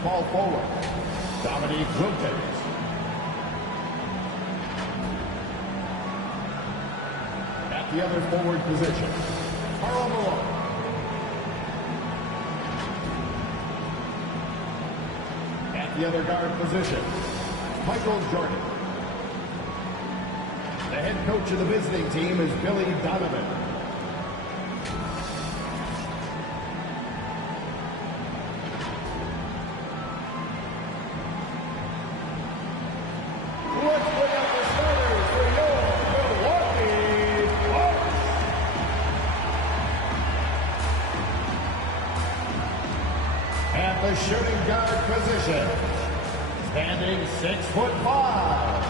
small forward, Dominique Wilkins. At the other forward position, Karl Malone. At the other guard position, Michael Jordan. The head coach of the visiting team is Billy Donovan. Let's bring out the starters for your Milwaukee Bucks. At the shooting guard position, standing 6'5",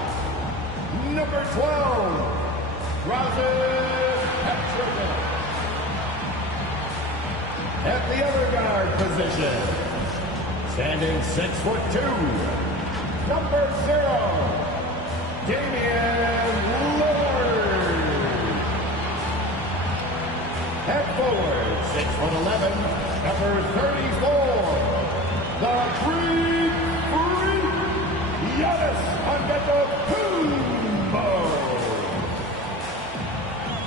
number 12, Razen Petrovic. At the other guard position, standing 6'2", number 0, Damian Lillard. At forward, 6'11", number 34, the Greek Freak, Giannis Antetokounmpo.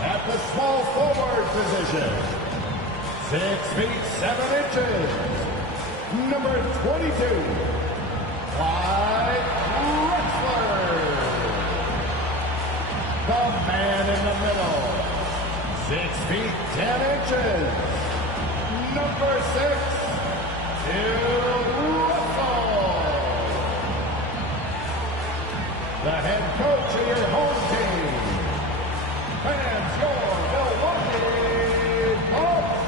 At the small forward position, 6 feet 7 inches, number 22, Clyde Drexler. The man in the middle, 6 feet 10 inches, number 6, Bill Russell. The head coach of your home team, fans, your Milwaukee Bucks.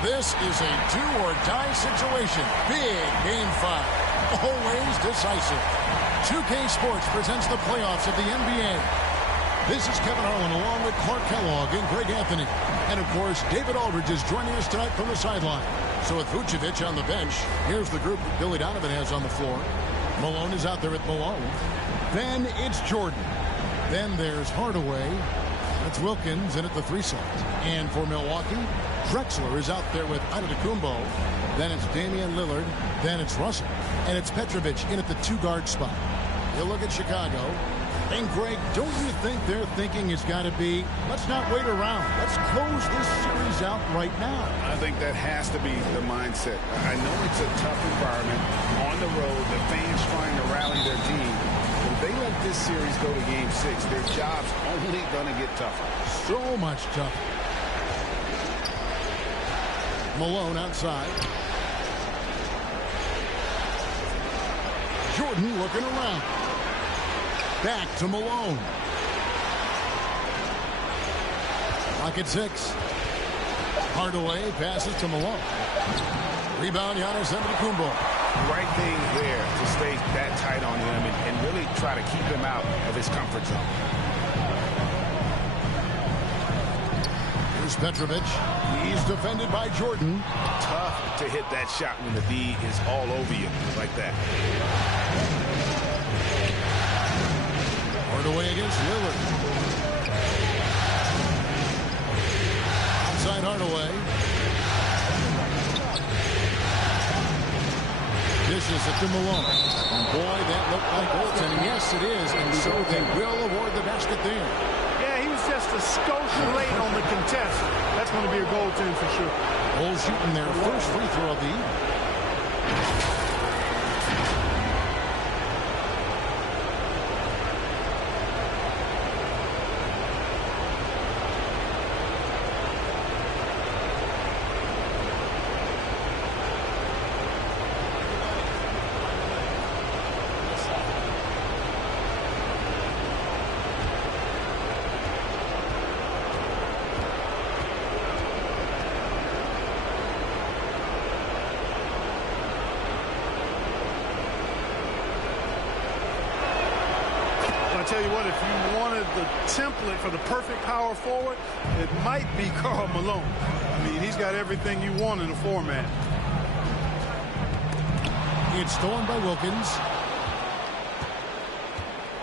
This is a do-or-die situation. Big Game 5. Always decisive. 2K Sports presents the playoffs of the NBA. This is Kevin Harlan along with Clark Kellogg and Greg Anthony. And, of course, David Aldridge is joining us tonight from the sideline. So with Vucevic on the bench, here's the group that Billy Donovan has on the floor. Malone is out there at Malone. Then it's Jordan. Then there's Hardaway. That's Wilkins in at the 3 slot. And for Milwaukee, Drexler is out there with Antetokounmpo. Then it's Damian Lillard. Then it's Russell. And it's Petrovic in at the 2-guard spot. You look at Chicago. And, Greg, don't you think their thinking has got to be, let's not wait around. Let's close this series out right now? I think that has to be the mindset. I know it's a tough environment on the road. The fans trying to rally their team. If they let this series go to Game 6, their job's only going to get tougher. So much tougher. Malone outside. Jordan looking around. Back to Malone. Lock at 6. Hardaway passes to Malone. Rebound, Giannis Antetokounmpo. Right thing there to stay that tight on him and really try to keep him out of his comfort zone. Here's Petrovic. He's defended by Jordan. Tough to hit that shot when the D is all over you like that. Hardaway against Lillard. Outside Hardaway. Dishes it to Malone. And boy, that looked like goaltending. Yes, it is. And so they will award the basket there. Yeah, he was just a skosh late on the contest. That's going to be a goaltend for sure. Bulls shooting their first free throw of the evening. Tell you what, if you wanted the template for the perfect power forward, it might be Karl Malone. I mean, he's got everything you want in a format. It's stolen by Wilkins.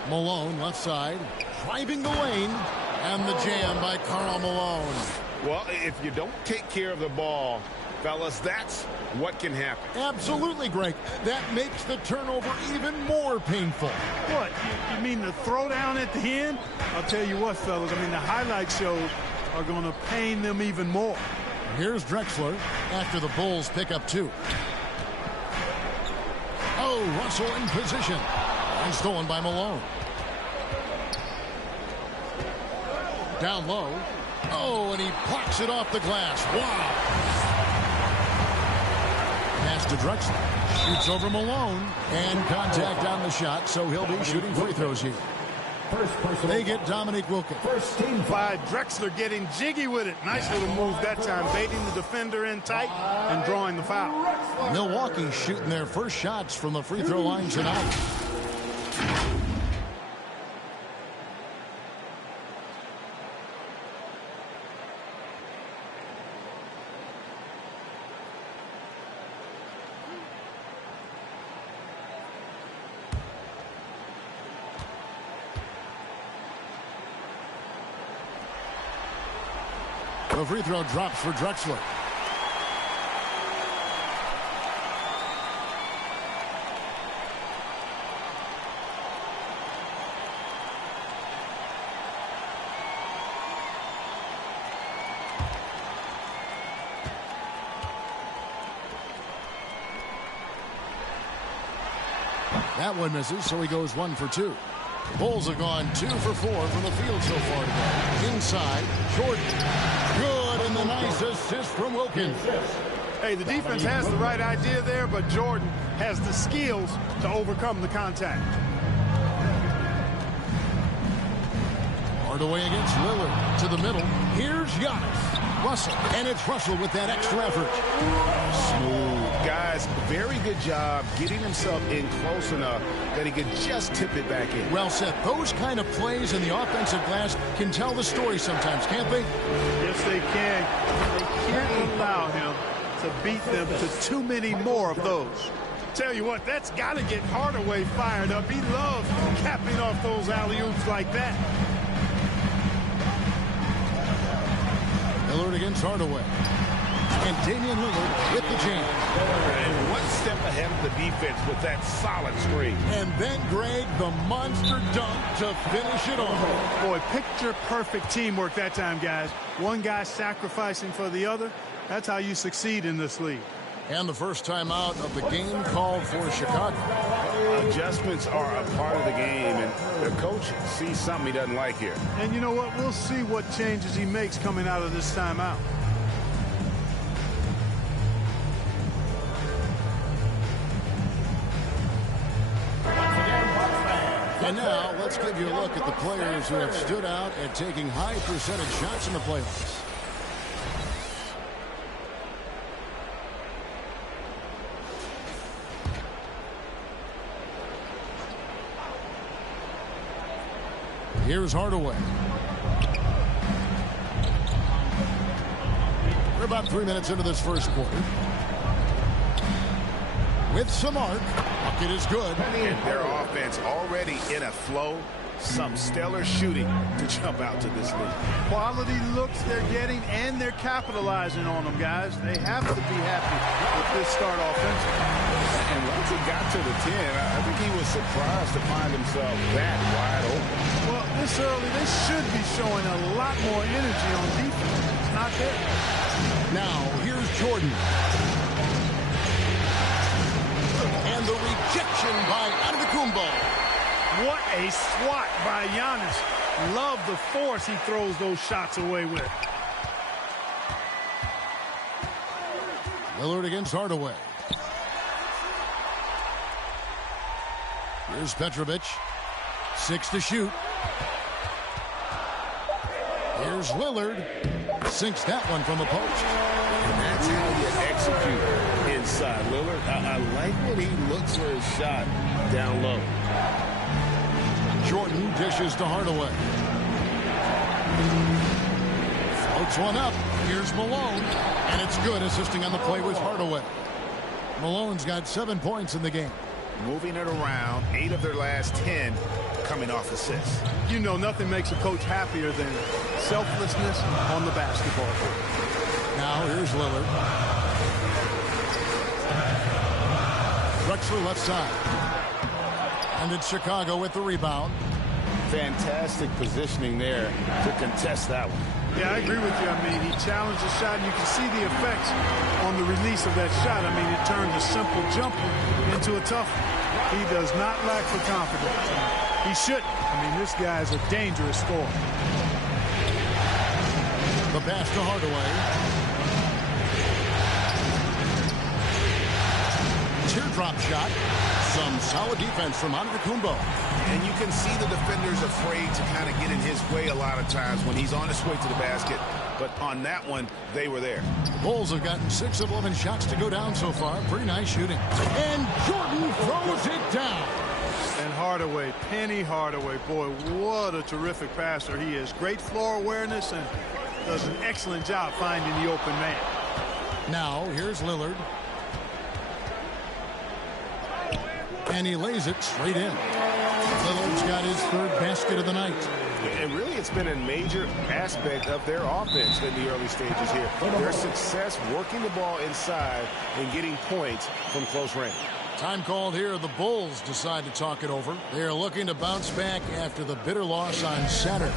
Malone left side, driving the lane, and the jam by Karl Malone. Well, if you don't take care of the ball, fellas. That's what can happen. Absolutely, Greg. That makes the turnover even more painful. What? You mean the throwdown at the end? I'll tell you what, fellas. I mean, the highlight shows are going to pain them even more. Here's Drexler after the Bulls pick up 2. Oh, Russell in position. And stolen by Malone. Down low. Oh, and he plucks it off the glass. Wow. Pass to Drexler. Shoots over Malone. And contact on the shot, so he'll be shooting free throws here. They get Dominique Wilkins. First team by Drexler getting jiggy with it. Nice little move that time, baiting the defender in tight and drawing the foul. Milwaukee shooting their first shots from the free throw line tonight. The free throw drops for Drexler. That one misses, so he goes 1 for 2. Bulls have gone 2 for 4 from the field so far today. Inside, Jordan. Good, and the nice assist from Wilkins. Hey, the defense has the right idea there, but Jordan has the skills to overcome the contact. Hardaway against Lillard to the middle. Here's Giannis. Russell, and it's Russell with that extra effort. Smooth. Guys, very good job getting himself in close enough that he could just tip it back in. Well said. Those kind of plays in the offensive glass can tell the story sometimes, can't they? Yes, they can. They can't allow him to beat them to too many more of those. Tell you what, that's got to get Hardaway fired up. He loves capping off those alley-oops like that. Lillard against Hardaway. And Damian Lillard with the jam. And one step ahead of the defense with that solid screen. And then, Greg, the monster dunk to finish it off. Boy, picture-perfect teamwork that time, guys. One guy sacrificing for the other. That's how you succeed in this league. And the first time out of the game called for Chicago. Adjustments are a part of the game, and the coach sees something he doesn't like here. And you know what? We'll see what changes he makes coming out of this timeout. And now, let's give you a look at the players who have stood out at taking high percentage shots in the playoffs. Here's Hardaway. We're about 3 minutes into this first quarter. With some arc. Bucket is good. And their offense already in a flow. Some stellar shooting to jump out to this league. Quality looks they're getting, and they're capitalizing on them, guys. They have to be happy with this start offensively. And once he got to the 10, I think he was surprised to find himself that wide open. Well, this early, they should be showing a lot more energy on defense. It's not there. Now, here's Jordan. And the rejection by Antetokounmpo. What a swat by Giannis. Love the force he throws those shots away with. Lillard against Hardaway. Here's Petrovic. 6 to shoot. Here's Lillard. Sinks that one from the post. And that's how you execute inside. Lillard, I like when he looks for his shot down low. Jordan dishes to Hardaway. Floats one up. Here's Malone. And it's good, assisting on the play with Hardaway. Malone's got 7 points in the game. Moving it around, 8 of their last 10 coming off assists. You know, nothing makes a coach happier than selflessness on the basketball court. Now here's Lillard. Drexler left side. And it's Chicago with the rebound. Fantastic positioning there to contest that one. Yeah, I agree with you. I mean, he challenged the shot, and you can see the effects on the release of that shot. I mean, it turned a simple jumper into a tough one. He does not lack for confidence. He shouldn't. I mean, this guy is a dangerous scorer. The pass to Hardaway. Teardrop shot. Some solid defense from Antetokounmpo. And you can see the defender's afraid to kind of get in his way a lot of times when he's on his way to the basket. But on that one, they were there. The Bulls have gotten 6 of 11 shots to go down so far. Pretty nice shooting. And Jordan throws it down. And Hardaway, Penny Hardaway, boy, what a terrific passer he is. Great floor awareness and does an excellent job finding the open man. Now, here's Lillard. And he lays it straight in. Lillard's got his 3rd basket of the night. And really, it's been a major aspect of their offense in the early stages here. Their success working the ball inside and getting points from close range. Time called here. The Bulls decide to talk it over. They are looking to bounce back after the bitter loss on Saturday.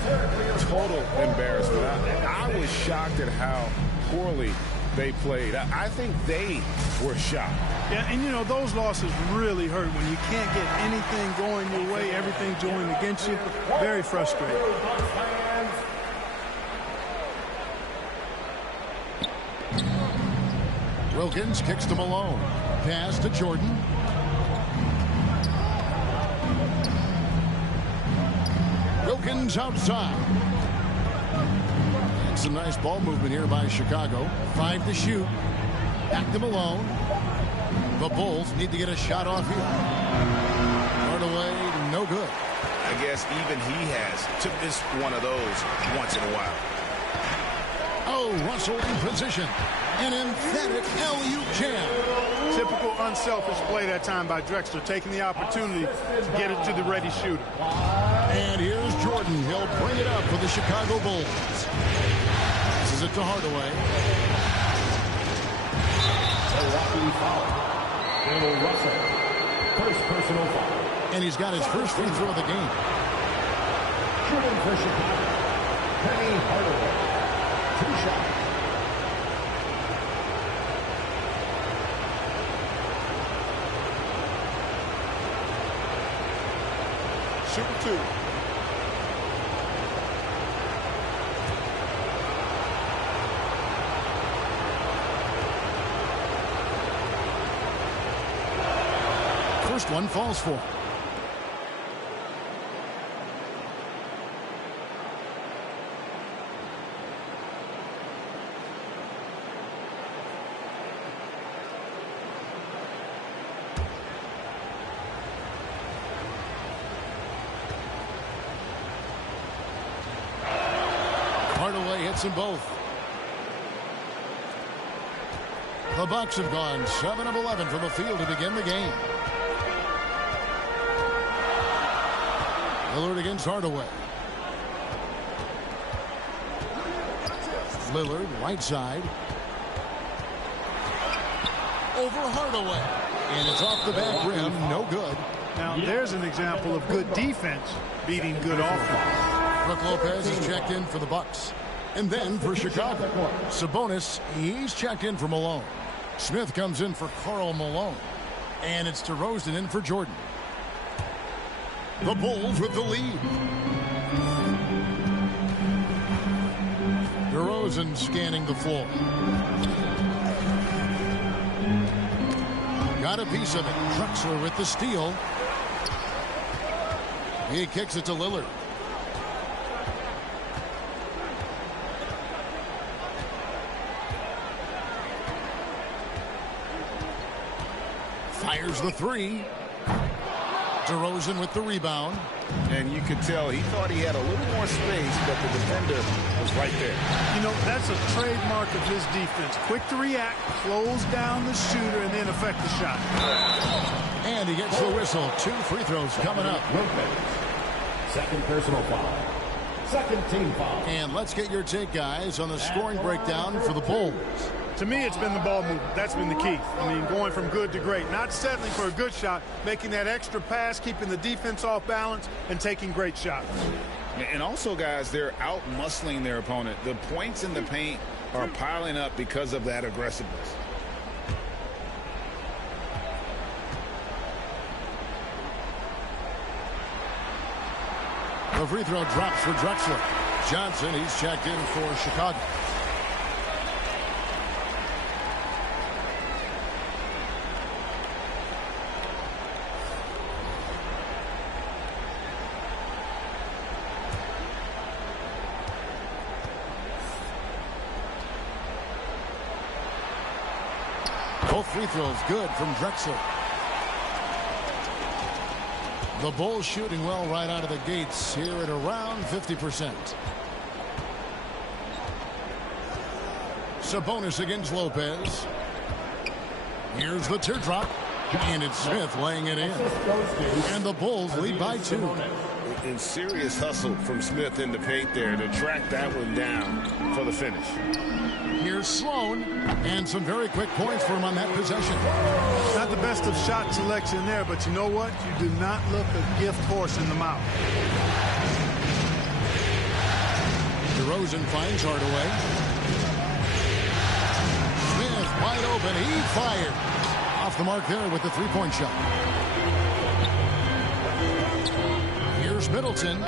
Total embarrassment. I was shocked at how poorly they played. I think they were shocked. Yeah, and you know, those losses really hurt when you can't get anything going your way, everything's going against you. Very frustrating. Wilkins kicks to Malone. Pass to Jordan. Wilkins outside. And some nice ball movement here by Chicago. 5 to shoot. Back to Malone. The Bulls need to get a shot off here. Hardaway, no good. I guess even he to miss one of those once in a while. Oh, Russell in position. An emphatic LU jam. Typical unselfish play that time by Drexler, taking the opportunity to get it to the ready shooter. And here's Jordan. He'll bring it up for the Chicago Bulls. This is it to Hardaway. Milwaukee foul. Bill Russell. First personal foul. And he's got his first free throw of the game. Shooting for Chicago. Penny Hardaway. 2 shots. Super 2. First one falls for. Hardaway hits them both. The Bucks have gone 7 of 11 from the field to begin the game. Lillard against Hardaway. Lillard, right side. Over Hardaway. And it's off the back rim. No good. Now, there's an example of good defense beating good offense. Brook Lopez is checked in for the Bucks. And then for Chicago, Sabonis, he's checked in for Malone. Smith comes in for Karl Malone. And it's DeRozan in for Jordan. The Bulls with the lead. DeRozan scanning the floor. Got a piece of it. Drexler with the steal. He kicks it to Lillard. Fires the 3. DeRozan with the rebound. And you could tell he thought he had a little more space, but the defender was right there. You know, that's a trademark of his defense. Quick to react, close down the shooter, and then affect the shot. And he gets the whistle. 2 free throws coming up. Second personal foul. Second team foul. And let's get your take, guys, on the scoring breakdown for the Bulls. To me, it's been the ball movement. That's been the key. I mean, going from good to great. Not settling for a good shot, making that extra pass, keeping the defense off balance, and taking great shots. And also, guys, they're out-muscling their opponent. The points in the paint are piling up because of that aggressiveness. The free throw drops for Drexler. Johnson, he's checked in for Chicago. Both free throws good from Drexler. The Bulls shooting well right out of the gates here at around 50%. Sabonis against Lopez. Here's the teardrop. And it's Smith laying it in. And the Bulls lead by 2. And serious hustle from Smith in the paint there to track that one down for the finish. Here's Sloan, and some very quick points for him on that possession. Not the best of shot selection there, but you know what? You do not look a gift horse in the mouth. DeRozan finds Hardaway. Smith wide open. He fired. Off the mark there with the three-point shot. Here's Middleton.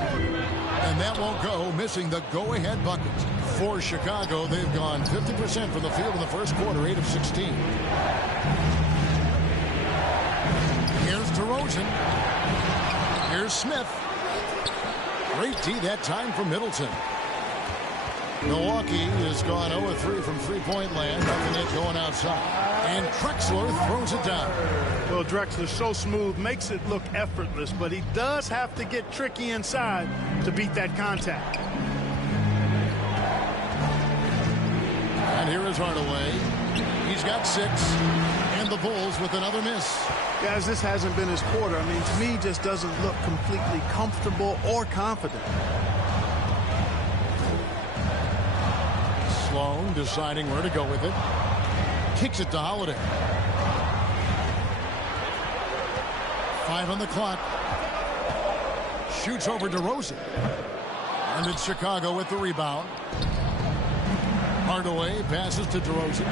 And that won't go, missing the go-ahead bucket. For Chicago, they've gone 50% from the field in the first quarter, 8 of 16. Here's DeRozan. Here's Smith. Great D that time from Middleton. Milwaukee has gone 0 of 3 from three-point land. Nothing yet going outside. And Drexler throws it down. Well, Drexler so smooth, makes it look effortless, but he does have to get tricky inside to beat that contact. And here is Hardaway. He's got 6. And the Bulls with another miss. Guys, this hasn't been his quarter. I mean, to me, just doesn't look completely comfortable or confident. Sloan deciding where to go with it. Kicks it to Holiday. 5 on the clock. Shoots over DeRozan. And it's Chicago with the rebound. Hardaway passes to DeRozan.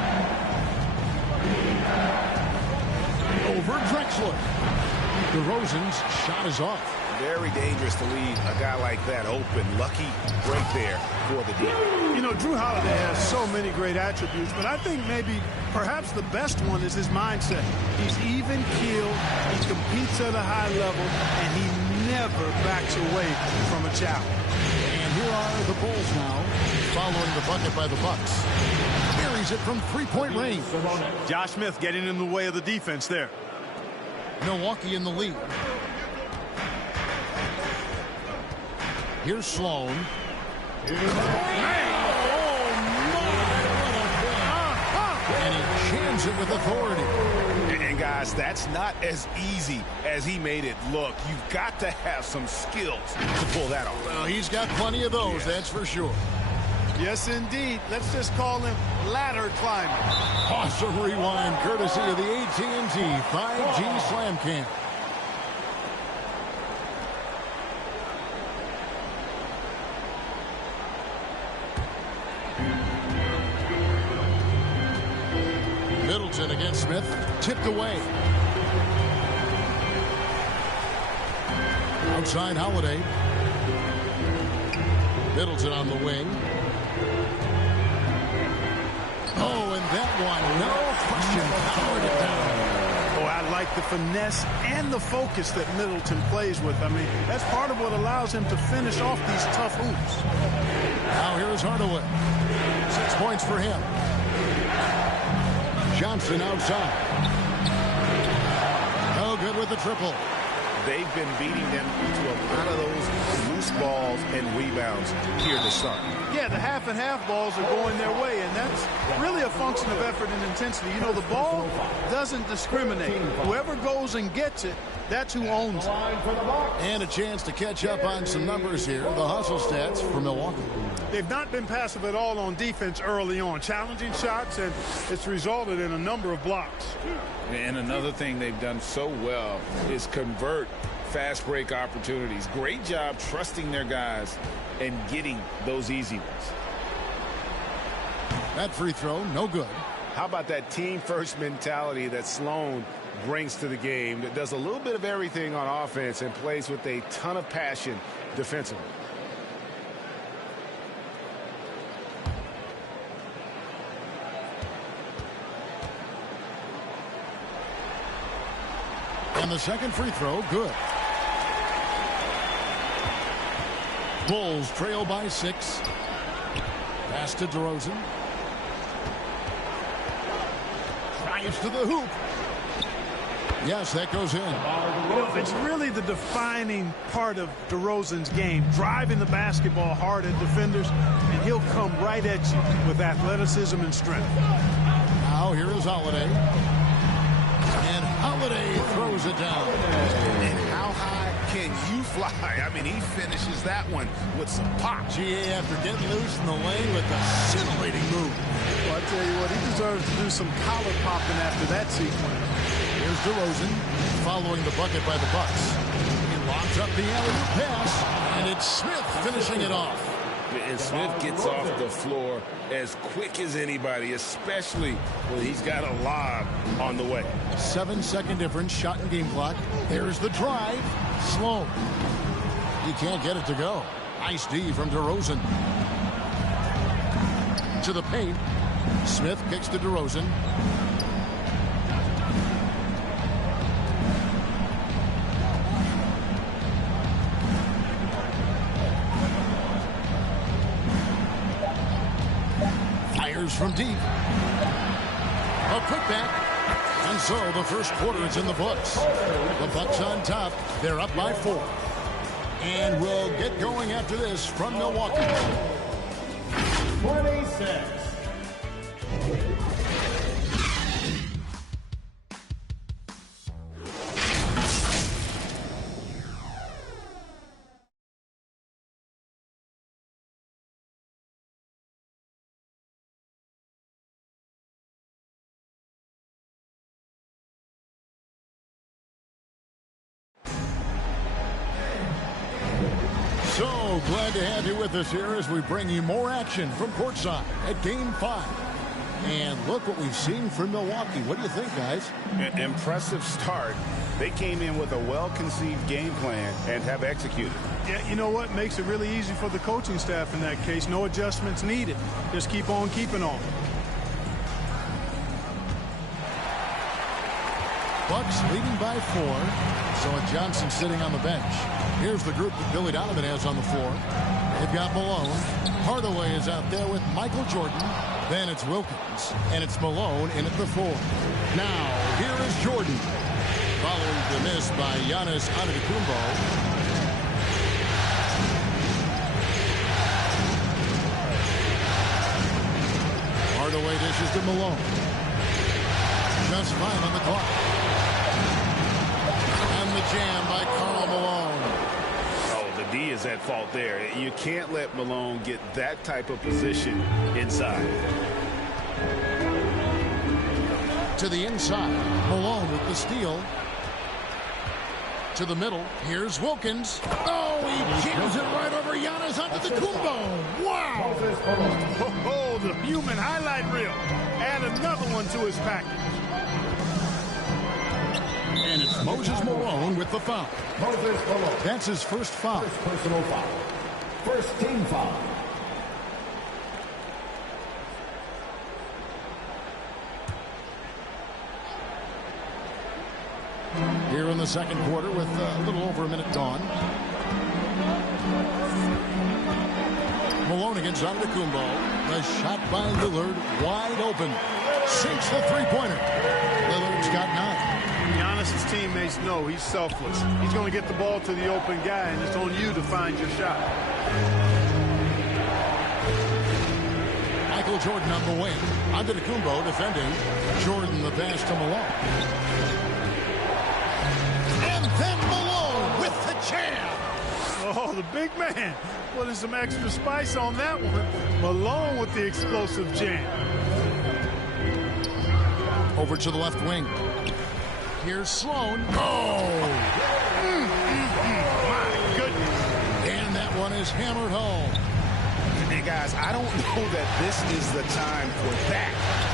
Over Drexler. DeRozan's shot is off. Very dangerous to leave a guy like that open. Lucky break there for the D. You know, Drew Holiday has so many great attributes, but I think perhaps the best one is his mindset. He's even-keeled, he competes at a high level, and he never backs away from a challenge. And here are the Bulls now, following the bucket by the Bucks. Carries it from three-point range. Josh Smith getting in the way of the defense there. Milwaukee in the lead. Here's Sloan. And he jams it with authority. And guys, that's not as easy as he made it look. You've got to have some skills to pull that off. Well, he's got plenty of those, that's for sure. Yes, indeed. Let's just call him ladder climbing. Awesome rewind, courtesy of the AT&T 5G Slam Cam. Middleton against Smith, tipped away. Outside Holiday. Middleton on the wing. Oh, and that one, no question, powered it down. Oh, I like the finesse and the focus that Middleton plays with. I mean, that's part of what allows him to finish off these tough hoops. Now here's Hardaway. 6 points for him. Johnson outside. Oh, good with the triple. They've been beating them to a lot of those loose balls and rebounds here to start. Yeah, the half and half balls are going their way, and that's really a function of effort and intensity. You know, the ball doesn't discriminate. Whoever goes and gets it, that's who owns it. And a chance to catch up on some numbers here. The hustle stats for Milwaukee. They've not been passive at all on defense early on, challenging shots, and it's resulted in a number of blocks. And another thing they've done so well is convert fast break opportunities. Great job trusting their guys and getting those easy ones. That free throw, no good. How about that team-first mentality that Sloan brings to the game, that does a little bit of everything on offense and plays with a ton of passion defensively. And the second free throw, good. Bulls trail by 6. Pass to DeRozan. Drives to the hoop. Yes, that goes in. It's really the defining part of DeRozan's game, driving the basketball hard at defenders, and he'll come right at you with athleticism and strength. Now here is Holiday. And Holiday throws it down. And how high can you fly? I mean, he finishes that one with some pop. GA after getting loose in the lane with a scintillating move. Well, I tell you what, he deserves to do some collar popping after that sequence. Here's DeRozan following the bucket by the Bucks. He lobs up the alley-oop pass, and it's Smith finishing it off. And Smith gets off the floor as quick as anybody, especially when he's got a lob on the way. 7-second difference, shot and game clock. There's the drive. Slow. He can't get it to go. Nice D from DeRozan. To the paint. Smith kicks to DeRozan. Fires from deep. A putback. And so the first quarter is in the books. The Bucks on top. They're up by 4. And we'll get going after this from Milwaukee. 26. So glad to have you with us here as we bring you more action from courtside at Game 5. And look what we've seen from Milwaukee. What do you think, guys? An impressive start. They came in with a well-conceived game plan and have executed. Yeah, you know what? Makes it really easy for the coaching staff in that case. No adjustments needed. Just keep on keeping on. Bucks leading by 4. So Johnson sitting on the bench. Here's the group that Billy Donovan has on the floor. They've got Malone. Hardaway is out there with Michael Jordan. Then it's Wilkins. And it's Malone in at the 4. Now, here is Jordan. Following the miss by Giannis Antetokounmpo. Hardaway dishes to Malone. Just 5 on the clock. And the jam by Karl Malone. Oh, the D is at fault there. You can't let Malone get that type of position inside. To the inside. Malone with the steal. To the middle. Here's Wilkins. Oh, he jams it right over Giannis Antetokounmpo. Wow. Oh, the human highlight reel. Add another one to his package. And it's Moses Malone with the foul. Moses Malone. That's his first foul. First personal foul. First team foul. Here in the second quarter with a little over a minute gone. Malone against Antetokounmpo. The shot by Lillard wide open. Sinks the three-pointer. Lillard's got 9. Giannis' teammates know he's selfless. He's going to get the ball to the open guy, and it's on you to find your shot. Michael Jordan on the wing. Antetokounmpo defending. Jordan the pass to Malone. And then Malone with the jam. Oh, the big man putting some extra spice on that one. Malone with the explosive jam. Over to the left wing. Here's Sloan. Oh! My goodness. And that one is hammered home. And guys, I don't know that this is the time for that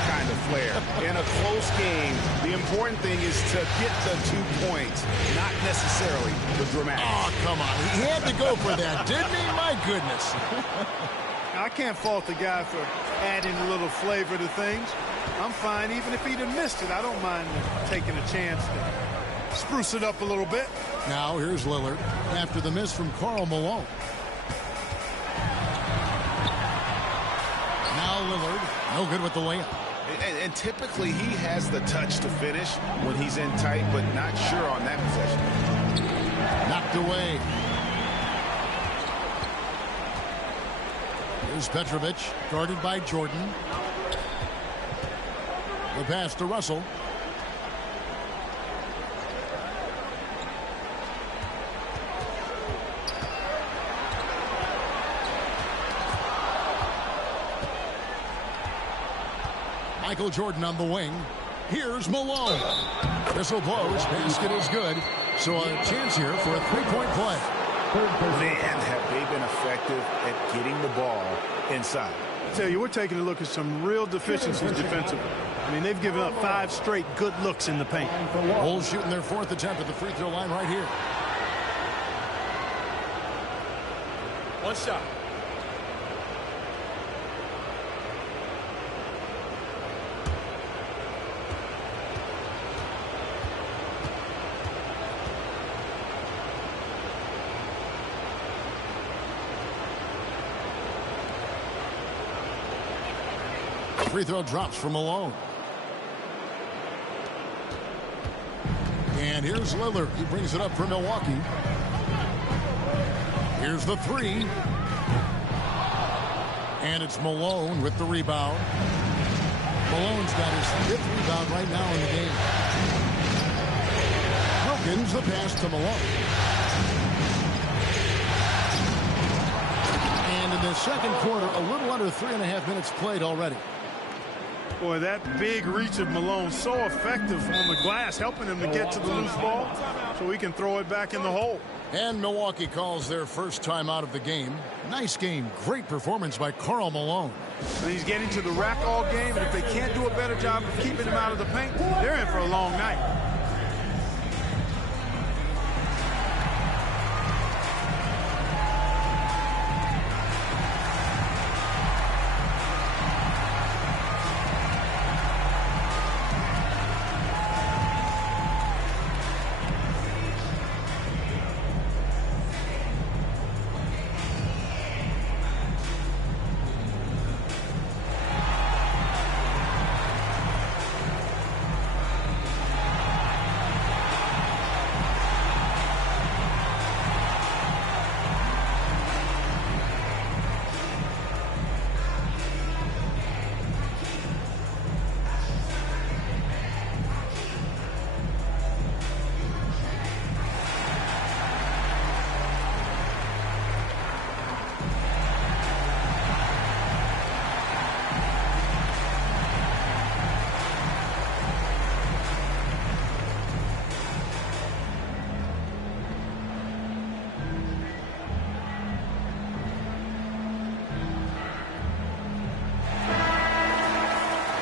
kind of flair. In a close game, the important thing is to get the 2 points, not necessarily the dramatics. Oh, come on. He had to go for that, didn't he? My goodness. I can't fault the guy for adding a little flavor to things. I'm fine even if he'd have missed it. I don't mind taking a chance to spruce it up a little bit. Now here's Lillard after the miss from Karl Malone. Now Lillard, no good with the layup. And typically he has the touch to finish when he's in tight, but not sure on that possession. Knocked away. Here's Petrovic, guarded by Jordan. The pass to Russell. Michael Jordan on the wing. Here's Malone. Whistle blows. Basket is good. So a chance here for a three-point play. Man, have they been effective at getting the ball inside. I tell you, we're taking a look at some real deficiencies defensively. I mean, they've given up 5 straight good looks in the paint. Bulls shooting their 4th attempt at the free throw line right here. One shot. Free throw drops from Malone. And here's Lillard. He brings it up for Milwaukee. Here's the 3. And it's Malone with the rebound. Malone's got his 5th rebound right now in the game. Wilkins the pass to Malone. And in the second quarter, a little under 3.5 minutes played already. Boy, that big reach of Malone, so effective on the glass, helping him to get to the loose ball so he can throw it back in the hole. And Milwaukee calls their first time out of the game. Nice game. Great performance by Karl Malone. And he's getting to the rack all game, and if they can't do a better job of keeping him out of the paint, they're in for a long night.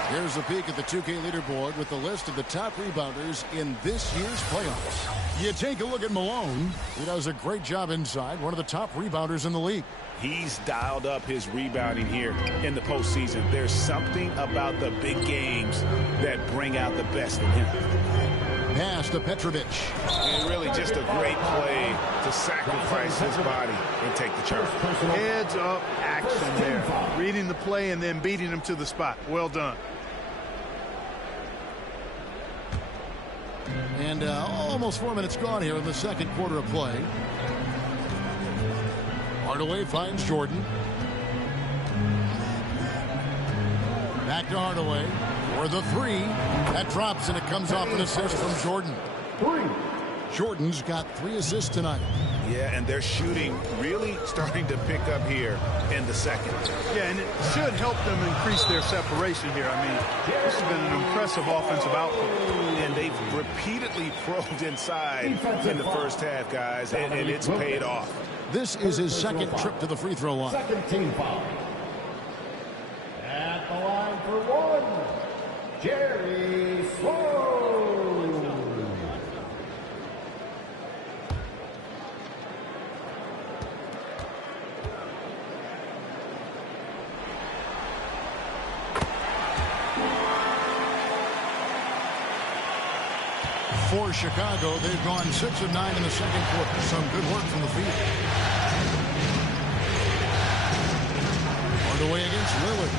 Here's a peek at the 2K leaderboard with the list of the top rebounders in this year's playoffs. You take a look at Malone. He does a great job inside, one of the top rebounders in the league. He's dialed up his rebounding here in the postseason. There's something about the big games that bring out the best in him. Pass to Petrovic. And really just a great play to sacrifice his body and take the charge. Heads up action there. Reading the play and then beating him to the spot. Well done. And almost 4 minutes gone here in the second quarter of play. Hardaway finds Jordan. Back to Hardaway for the 3. That drops and it comes off an assist from Jordan. Jordan's got 3 assists tonight. Yeah, and their shooting really starting to pick up here in the second. Yeah, and it should help them increase their separation here. I mean, this has been an impressive offensive output. And they've repeatedly probed inside in the first half, guys, and it's paid off. This is his second trip to the free throw line. Second team foul. At the line for one, Jerry Sloan. For Chicago, they've gone 6 of 9 in the second quarter. Some good work from the field. Hardaway against Lillard.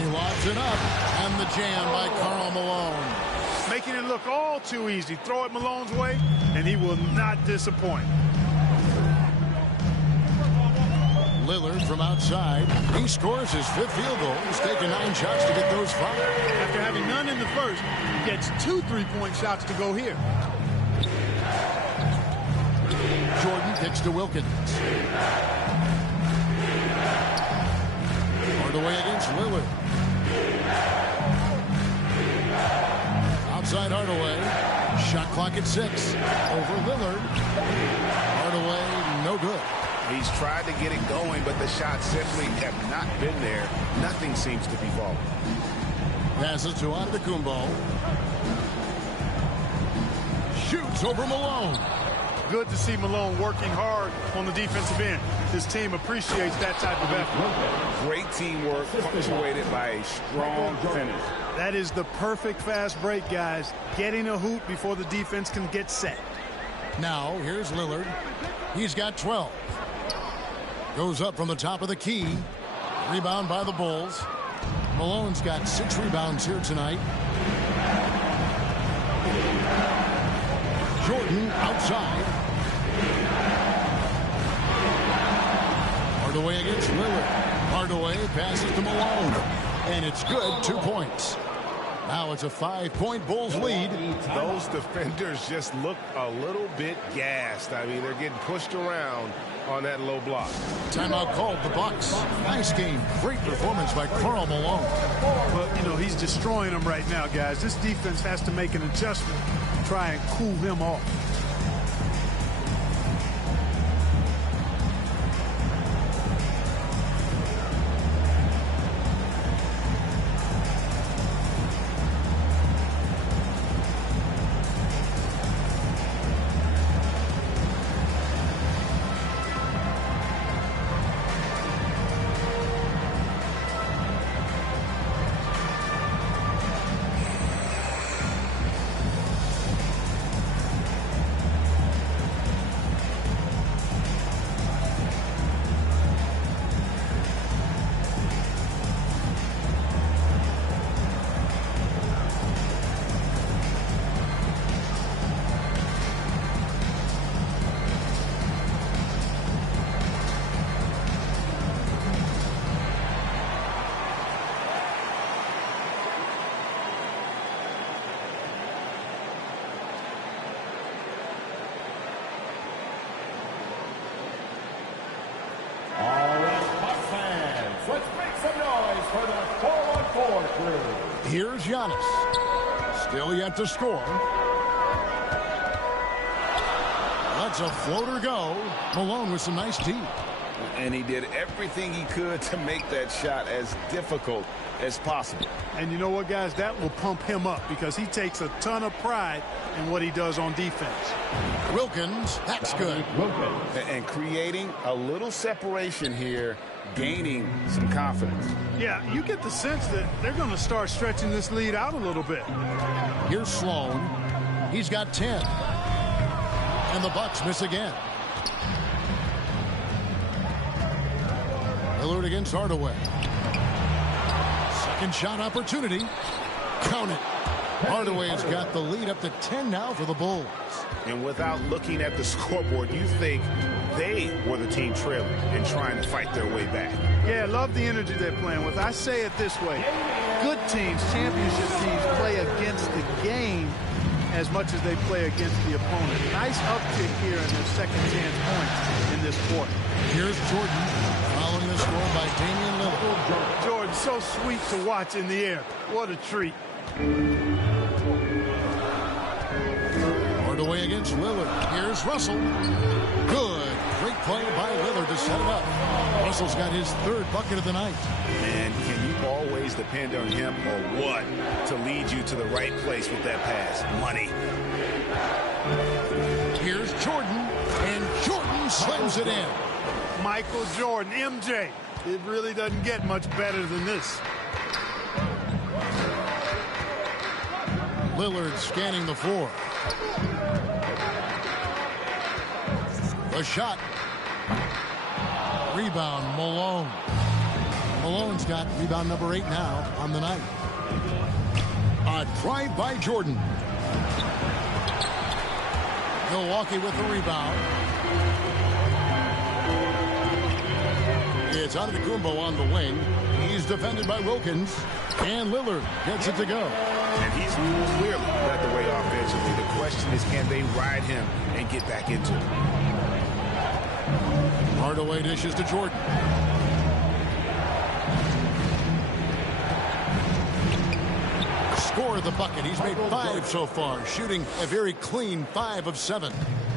He lobs it up, and the jam by Karl Malone. Making it look all too easy. Throw it Malone's way, and he will not disappoint. Lillard from outside. He scores his 5th field goal. He's taken 9 shots to get those 5. After having none in the first, he gets 2 3-point shots to go here. Jordan kicks to Wilkins. Hardaway against Lillard. Outside Hardaway. Shot clock at 6. Over Lillard. Hardaway, no good. He's tried to get it going, but the shots simply have not been there. Nothing seems to be falling. Passes to Antetokounmpo. Shoots over Malone. Good to see Malone working hard on the defensive end. His team appreciates that type of effort. Great teamwork punctuated by a strong finish. That is the perfect fast break, guys. Getting a hoop before the defense can get set. Now, here's Lillard. He's got 12. Goes up from the top of the key. Rebound by the Bulls. Malone's got 6 rebounds here tonight. Jordan outside. Hardaway against Lillard. Hardaway passes to Malone. And it's good, 2 points. Now it's a 5-point Bulls lead. Those defenders just look a little bit gassed. I mean, they're getting pushed around on that low block. Timeout called the Bucks. Nice game. Great performance by Karl Malone. But, you know, he's destroying them right now, guys. This defense has to make an adjustment to try and cool him off. Here's Giannis. Still yet to score. Lets a floater go. Malone with some nice deep. And he did everything he could to make that shot as difficult as possible. And you know what, guys? That will pump him up because he takes a ton of pride in what he does on defense. Wilkins, that's good. And creating a little separation here, gaining some confidence. Yeah, you get the sense that they're going to start stretching this lead out a little bit. Here's Sloan. He's got 10. And the Bucks miss again. Lillard against Hardaway. Second shot opportunity. Count it. Hardaway's got the lead up to 10 now for the Bulls. And without looking at the scoreboard, you think they were the team trailing and trying to fight their way back. Yeah, love the energy they're playing with. I say it this way. Good teams, championship teams, play against the game as much as they play against the opponent. Nice uptick here in their second chance points in this quarter. Here's Jordan following the score by Damian Lillard. Jordan, so sweet to watch in the air. What a treat. Hardaway against Lillard. Here's Russell. Good. Great play by Lillard to set it up. Russell's got his third bucket of the night. And can you always depend on him or what to lead you to the right place with that pass? Money. Here's Jordan, and Jordan slams it in. Michael Jordan, MJ. It really doesn't get much better than this. Lillard scanning the floor. The shot. Rebound, Malone. Malone's got rebound number 8 now on the night. A drive by Jordan. Milwaukee with the rebound. It's Antetokounmpo on the wing. He's defended by Wilkins. And Lillard gets it to go. And he's clearly led the way offensively. The question is, can they ride him and get back into it? Hardaway dishes to Jordan. Score the bucket. He's made 5 so far, shooting a very clean 5 of 7.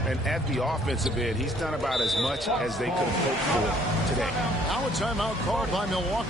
And at the offensive end, he's done about as much as they could have hoped for today. Now a timeout called by Milwaukee.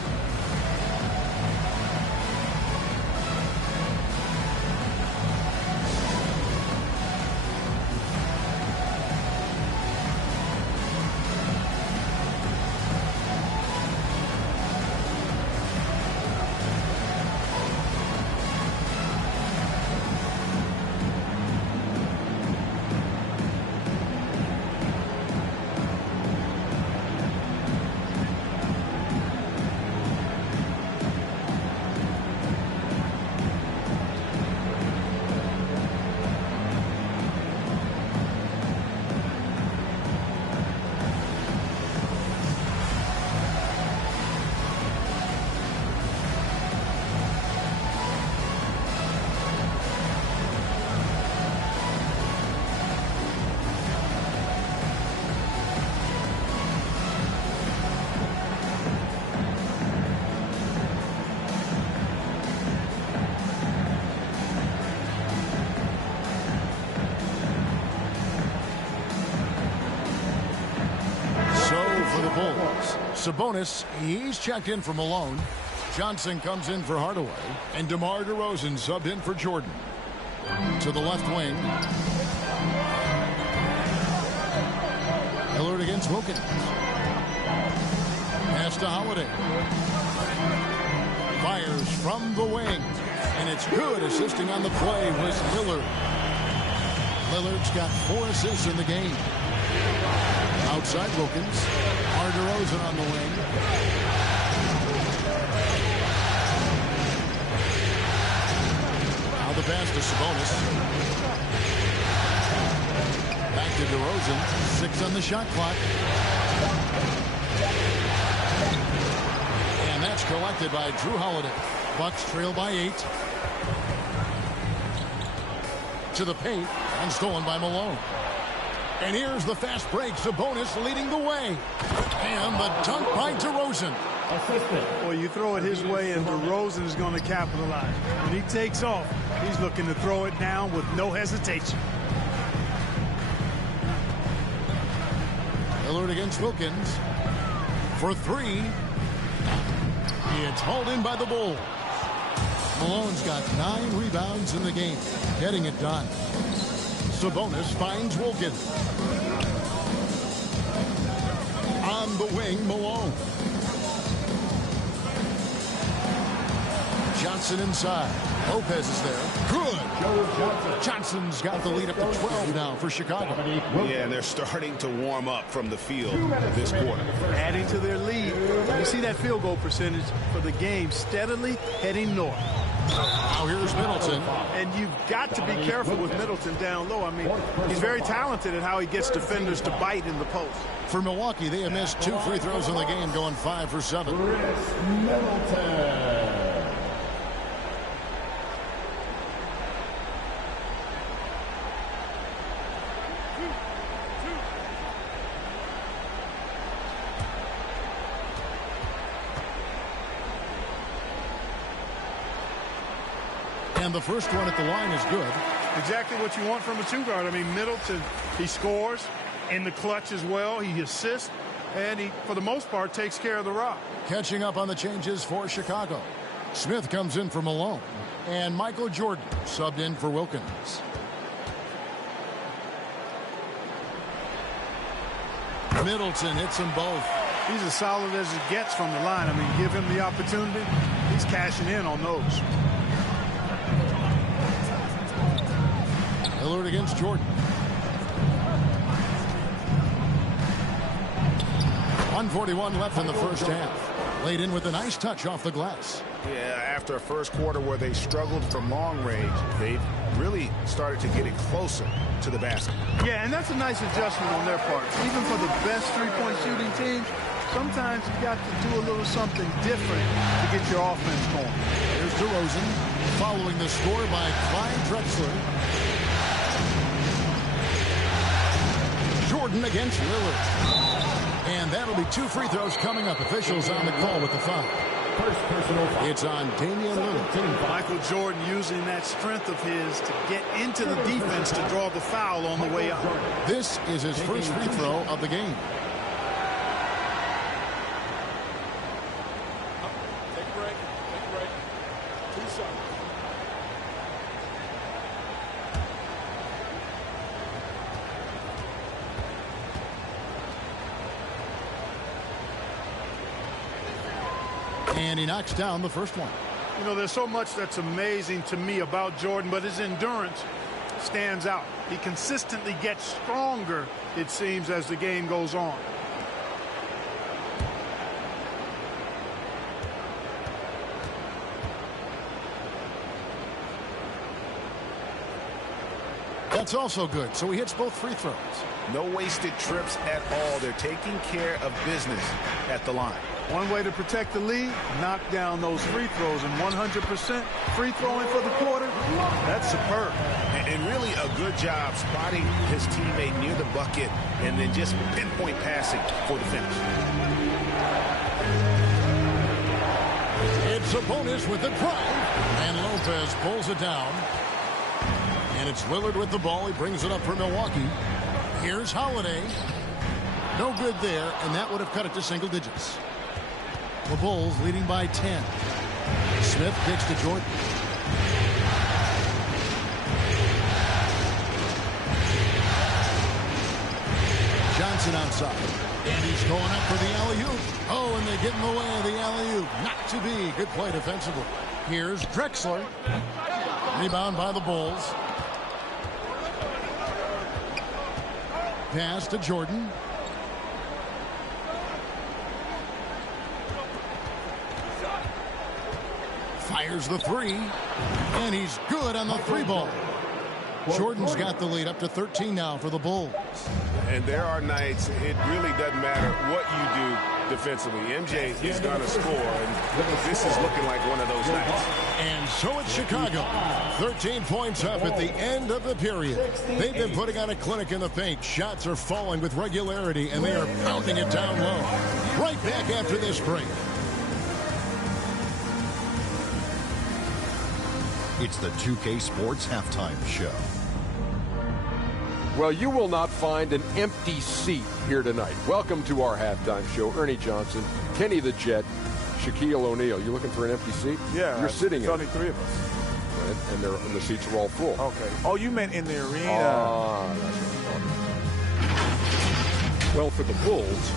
Sabonis, he's checked in for Malone. Johnson comes in for Hardaway. And DeMar DeRozan subbed in for Jordan. To the left wing. Lillard against Wilkins. Pass to Holiday. Fires from the wing. And it's good. Assisting on the play was Lillard. Lillard's got 4 assists in the game. Outside Wilkins. DeRozan on the wing. Now the pass to Sabonis. Back to DeRozan. 6 on the shot clock. And that's collected by Drew Holiday. Bucks trail by 8. To the paint and stolen by Malone. And here's the fast break. Sabonis leading the way. And the dunk by DeRozan. Well, you throw it his way, and DeRozan is going to capitalize. When he takes off, he's looking to throw it down with no hesitation. Lillard against Wilkins. For 3. It's hauled in by the Bulls. Malone's got 9 rebounds in the game. Getting it done. Sabonis finds Wilkins. On the wing, Malone. Johnson inside. Lopez is there. Good. Johnson's got the lead up to 12 now for Chicago. Yeah, and they're starting to warm up from the field this quarter. Adding to their lead. You see that field goal percentage for the game steadily heading north. Now here's Middleton. And you've got to be careful with Middleton down low. I mean, he's very talented at how he gets defenders to bite in the post. For Milwaukee, they have missed 2 free throws in the game, going 5 for 7. And the first one at the line is good. Exactly what you want from a two-guard. I mean, Middleton, he scores in the clutch as well. He assists, and he, for the most part, takes care of the rock. Catching up on the changes for Chicago. Smith comes in for Malone, and Michael Jordan subbed in for Wilkins. Middleton hits them both. He's as solid as it gets from the line. I mean, give him the opportunity, he's cashing in on those. Lillard against Jordan. 1:41 left in the first half. Laid in with a nice touch off the glass. Yeah, after a first quarter where they struggled from long range, they've really started to get it closer to the basket. Yeah, and that's a nice adjustment on their part. Even for the best three-point shooting team, sometimes you got to do a little something different to get your offense going. Here's DeRozan following the score by Clyde Drexler. Jordan against Lillard. And that'll be 2 free throws coming up. Officials on the call with the foul. First personal foul. It's on Damian Lillard. Michael Jordan using that strength of his to get into the defense to draw the foul on the way up. This is his first free throw of the game. Take a break. Take a break. 2 seconds. And he knocks down the first one. You know, there's so much that's amazing to me about Jordan, but his endurance stands out. He consistently gets stronger, it seems, as the game goes on. That's also good. So he hits both free throws. No wasted trips at all. They're taking care of business at the line. One way to protect the lead, knock down those free throws, and 100% free throwing for the quarter, that's superb. And really a good job spotting his teammate near the bucket and then just pinpoint passing for the finish. It's a bonus with the drive. And Lopez pulls it down. And it's Lillard with the ball. He brings it up for Milwaukee. Here's Holiday. No good there, and that would have cut it to single digits. The Bulls leading by 10. Smith kicks to Jordan. Johnson outside. And he's going up for the alley-oop. Oh, and they get in the way of the alley-oop. Not to be. Good play defensively. Here's Drexler. Rebound by the Bulls. Pass to Jordan. Fires the three. And he's good on the three ball. Jordan's got the lead up to 13 now for the Bulls. And there are nights it really doesn't matter what you do defensively. MJ is going to score, and this is looking like one of those nights. And so it's Chicago. 13 points up at the end of the period. They've been putting on a clinic in the paint. Shots are falling with regularity, and they are pounding it down low. Right back after this break. It's the 2K Sports Halftime Show. Well, you will not find an empty seat here tonight. Welcome to our halftime show. Ernie Johnson, Kenny the Jet, Shaquille O'Neal. You looking for an empty seat? Yeah. You're sitting in There's only 3 of us. and the seats are all full. Okay. Oh, you meant in the arena. Ah, that's what I'm talking about. Well, for the Bulls,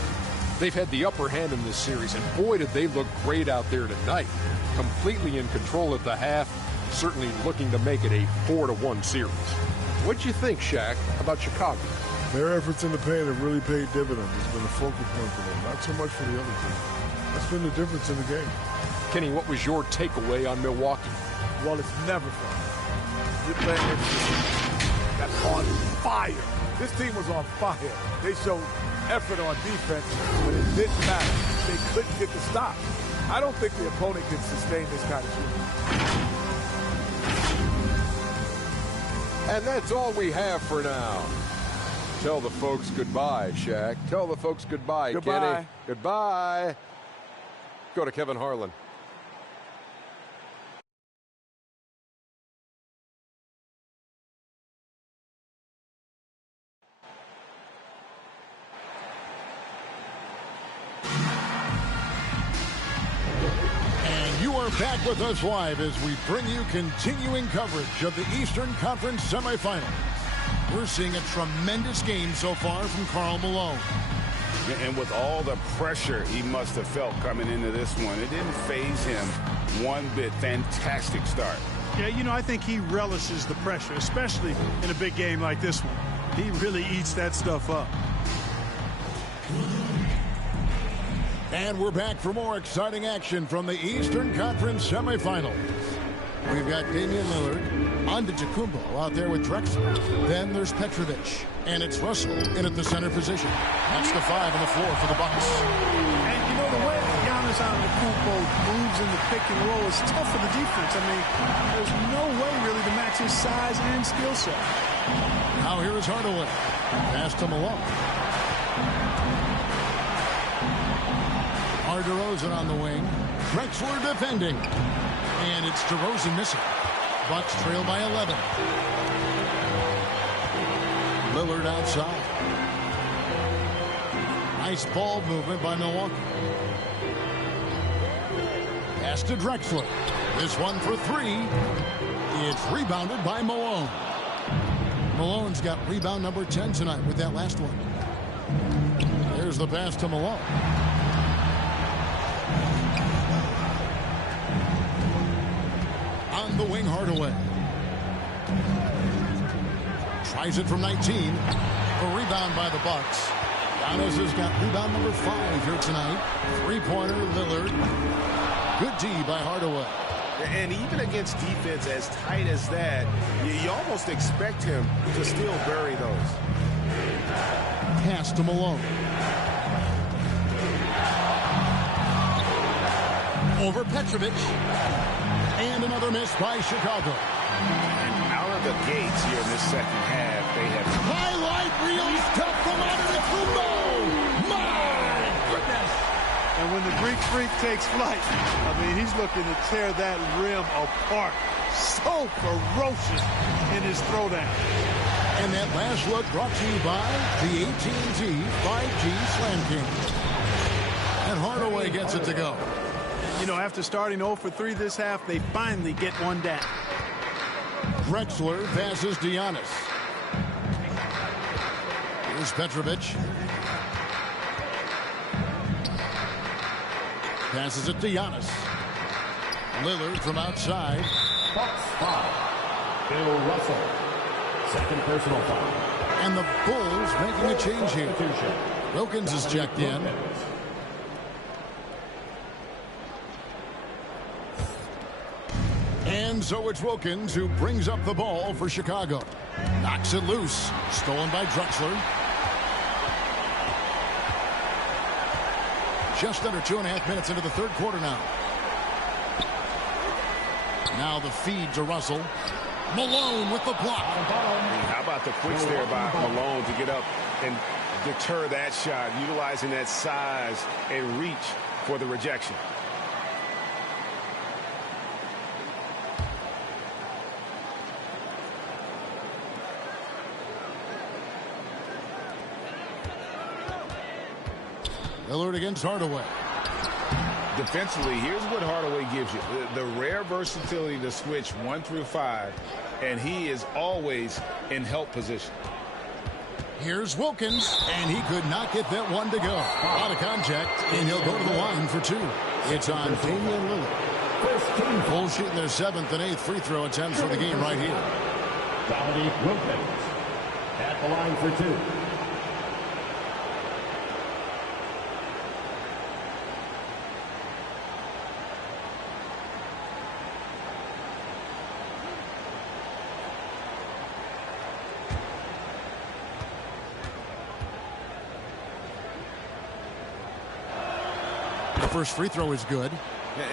they've had the upper hand in this series, and boy, did they look great out there tonight. Completely in control at the half, certainly looking to make it a 4-1 series. What'd you think, Shaq, about Chicago? Their efforts in the paint have really paid dividends. It's been a focal point for them, not so much for the other team. That's been the difference in the game. Kenny, what was your takeaway on Milwaukee? Well, it's never fun. You're playing against a team that's on fire. This team was on fire. They showed effort on defense, but it didn't matter. They couldn't get the stop. I don't think the opponent can sustain this kind of shooting. And that's all we have for now. Tell the folks goodbye, Shaq. Tell the folks goodbye, Goodbye. Kenny. Goodbye. Go to Kevin Harlan. You are back with us live as we bring you continuing coverage of the Eastern Conference semifinals. We're seeing a tremendous game so far from Karl Malone. And with all the pressure he must have felt coming into this one, it didn't faze him one bit. Fantastic start. Yeah, you know, I think he relishes the pressure, especially in a big game like this one. He really eats that stuff up. And we're back for more exciting action from the Eastern Conference semifinals. We've got Damian Lillard, Antetokounmpo out there with Drexler. Then there's Petrovic, and it's Russell in at the center position. That's the 5 on the floor for the Bucks. And you know, the way Giannis Antetokounmpo moves in the pick and roll is tough for the defense. I mean, there's no way really to match his size and skill set. Now here is Hardaway. Pass to Malone. DeRozan on the wing. Drexler defending. And it's DeRozan missing. Bucks trail by 11. Lillard outside. Nice ball movement by Milwaukee. Pass to Drexler. This one for 3. It's rebounded by Malone. Malone's got rebound number 10 tonight with that last one. There's the pass to Malone. On the wing, Hardaway. Tries it from 19. A rebound by the Bucks. Giannis has got rebound number 5 here tonight. 3-pointer, Lillard. Good D by Hardaway. And even against defense as tight as that, you almost expect him to still bury those. Pass to Malone. Over Petrovic. And another miss by Chicago. And out of the gates here in this second half, they have highlight reel stuff from Antetokounmpo. My goodness. And when the Greek Freak takes flight, I mean, he's looking to tear that rim apart. So ferocious in his throwdown. And that last look brought to you by the AT&T 5G Slam King. And Hardaway gets it to go. You know, after starting 0 for 3 this half, they finally get one down. Drexler passes to Giannis. Here's Petrovic. Passes it to Giannis. Lillard from outside. Bucks foul. Bill Russell. Second personal foul. And the Bulls making a change here. Wilkins is checked in. And so it's Wilkins who brings up the ball for Chicago. Knocks it loose. Stolen by Drexler. Just under 2.5 minutes into the third quarter now. Now the feed to Russell. Malone with the block. How about the quicks there by Malone to get up and deter that shot, utilizing that size and reach for the rejection. Lillard against Hardaway. Defensively, here's what Hardaway gives you. The rare versatility to switch 1 through 5, and he is always in help position. Here's Wilkins, and he could not get that one to go. Out of contact, and he'll go to the line for 2. It's on Damian Lillard. Bulls shooting their 7th and 8th free throw attempts for the game right here. Dominique Wilkins at the line for 2. The first free throw is good.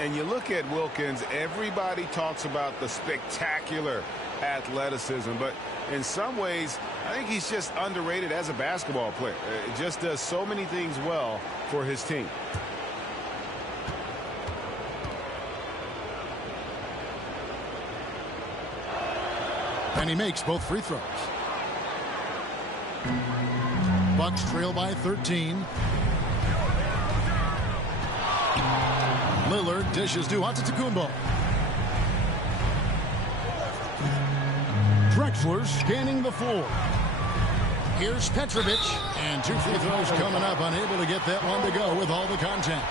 And you look at Wilkins, everybody talks about the spectacular athleticism, but in some ways, I think he's just underrated as a basketball player. Just does so many things well for his team. And he makes both free throws. Bucks trail by 13. Lillard dishes to Antetokounmpo. Drexler scanning the floor. Here's Petrovic, and 2 free throws coming up, unable to get that one to go with all the contact.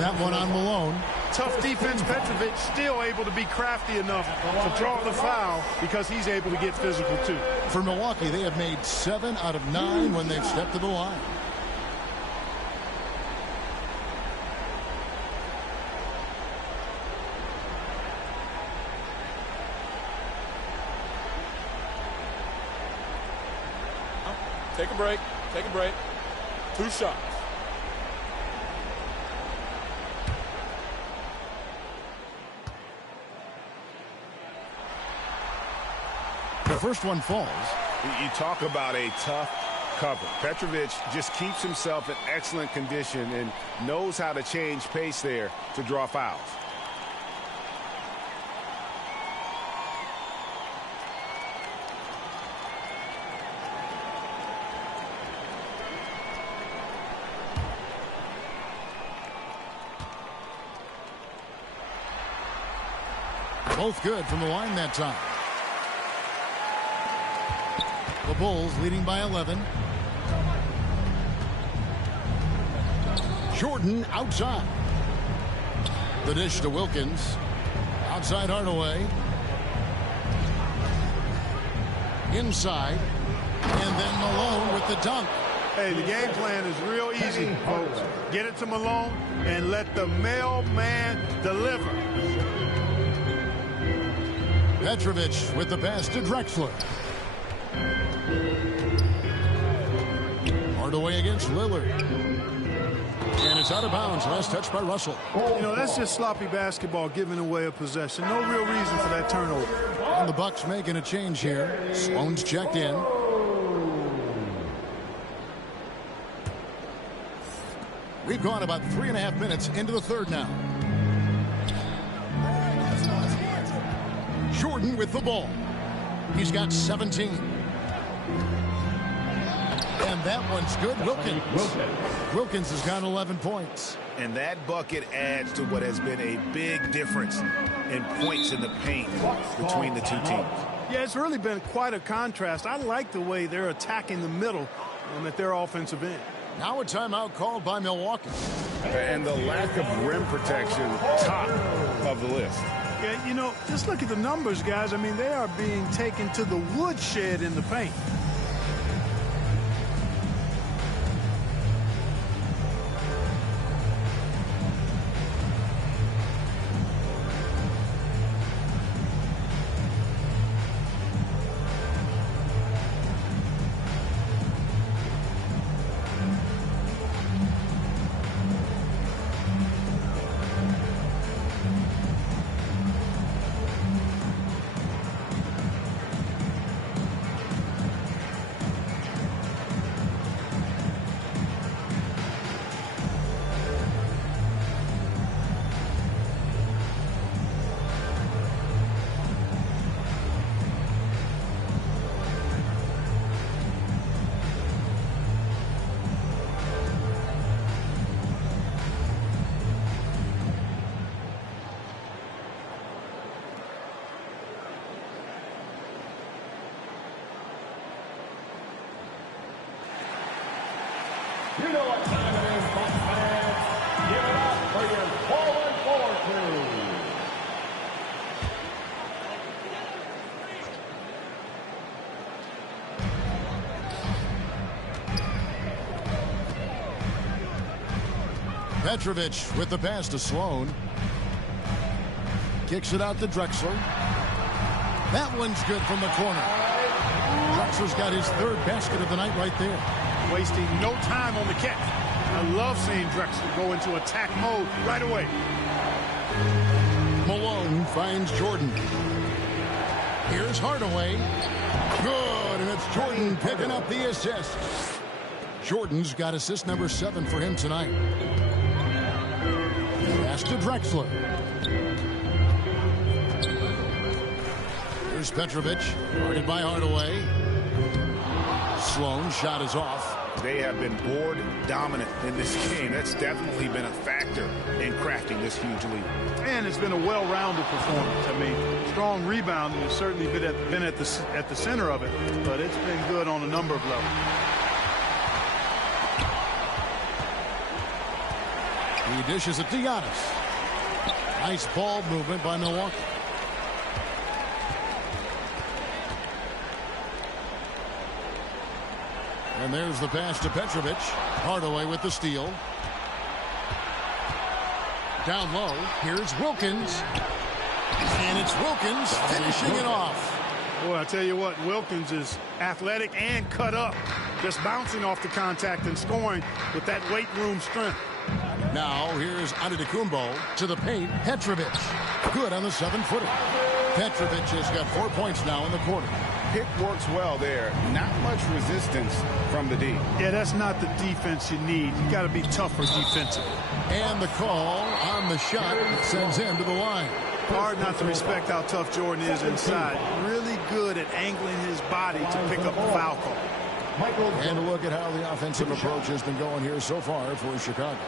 That one on Malone. Tough defense. Petrovic still able to be crafty enough to draw the foul because he's able to get physical too. For Milwaukee, they have made 7 out of 9 when they've stepped to the line. Take a break. Take a break. 2 shots. The first one falls. You talk about a tough cover. Petrovic just keeps himself in excellent condition and knows how to change pace there to draw fouls. Both good from the line that time. The Bulls leading by 11. Jordan outside. The dish to Wilkins. Outside Hardaway. Inside. And then Malone with the dunk. Hey, the game plan is real easy, folks. Get it to Malone and let the mailman deliver. Petrovic with the pass to Drexler. Hardaway against Lillard. And it's out of bounds. Last touch by Russell. You know, that's just sloppy basketball, giving away a possession. No real reason for that turnover. And the Bucks making a change here. Sloan's checked in. We've gone about 3.5 minutes into the third now. Jordan with the ball. He's got 17. And that one's good. Wilkins has got 11 points. And that bucket adds to what has been a big difference in points in the paint between the two teams. Yeah, it's really been quite a contrast. I like the way they're attacking the middle at their offensive end. Now a timeout called by Milwaukee. And the lack of rim protection, top of the list. Yeah, you know, just look at the numbers, guys. I mean, they are being taken to the woodshed in the paint. You know what time it is, Bucks fans. Give it up for your fallen forward crew. Petrovic with the pass to Sloan. Kicks it out to Drexler. That one's good from the corner. Drexler's got his third basket of the night right there. Wasting no time on the catch. I love seeing Drexler go into attack mode right away. Malone finds Jordan. Here's Hardaway. Good, and it's Jordan picking up the assist. Jordan's got assist number 7 for him tonight. Pass to Drexler. Here's Petrovic, guarded by Hardaway. Sloan shot is off. They have been board dominant in this game. That's definitely been a factor in crafting this huge lead. And it's been a well-rounded performance. I mean, strong rebounding has certainly been at the center of it, but it's been good on a number of levels. He dishes it to Giannis. Nice ball movement by Milwaukee. And there's the pass to Petrovic. Hardaway with the steal. Down low. Here's Wilkins. And it's Wilkins finishing it off. Boy, I tell you what, Wilkins is athletic and cut up. Just bouncing off the contact and scoring with that weight room strength. Now here's Antetokounmpo to the paint. Petrovic. Good on the 7-footer. Petrovic has got 4 points now in the quarter. Pick works well there. Not much resistance from the D. Yeah, that's not the defense you need. You got to be tougher defensively. And the call on the shot sends him to the line. Hard not to respect how tough Jordan is inside. Really good at angling his body to pick up the foul call. And a look at how the offensive approach has been going here so far for Chicago.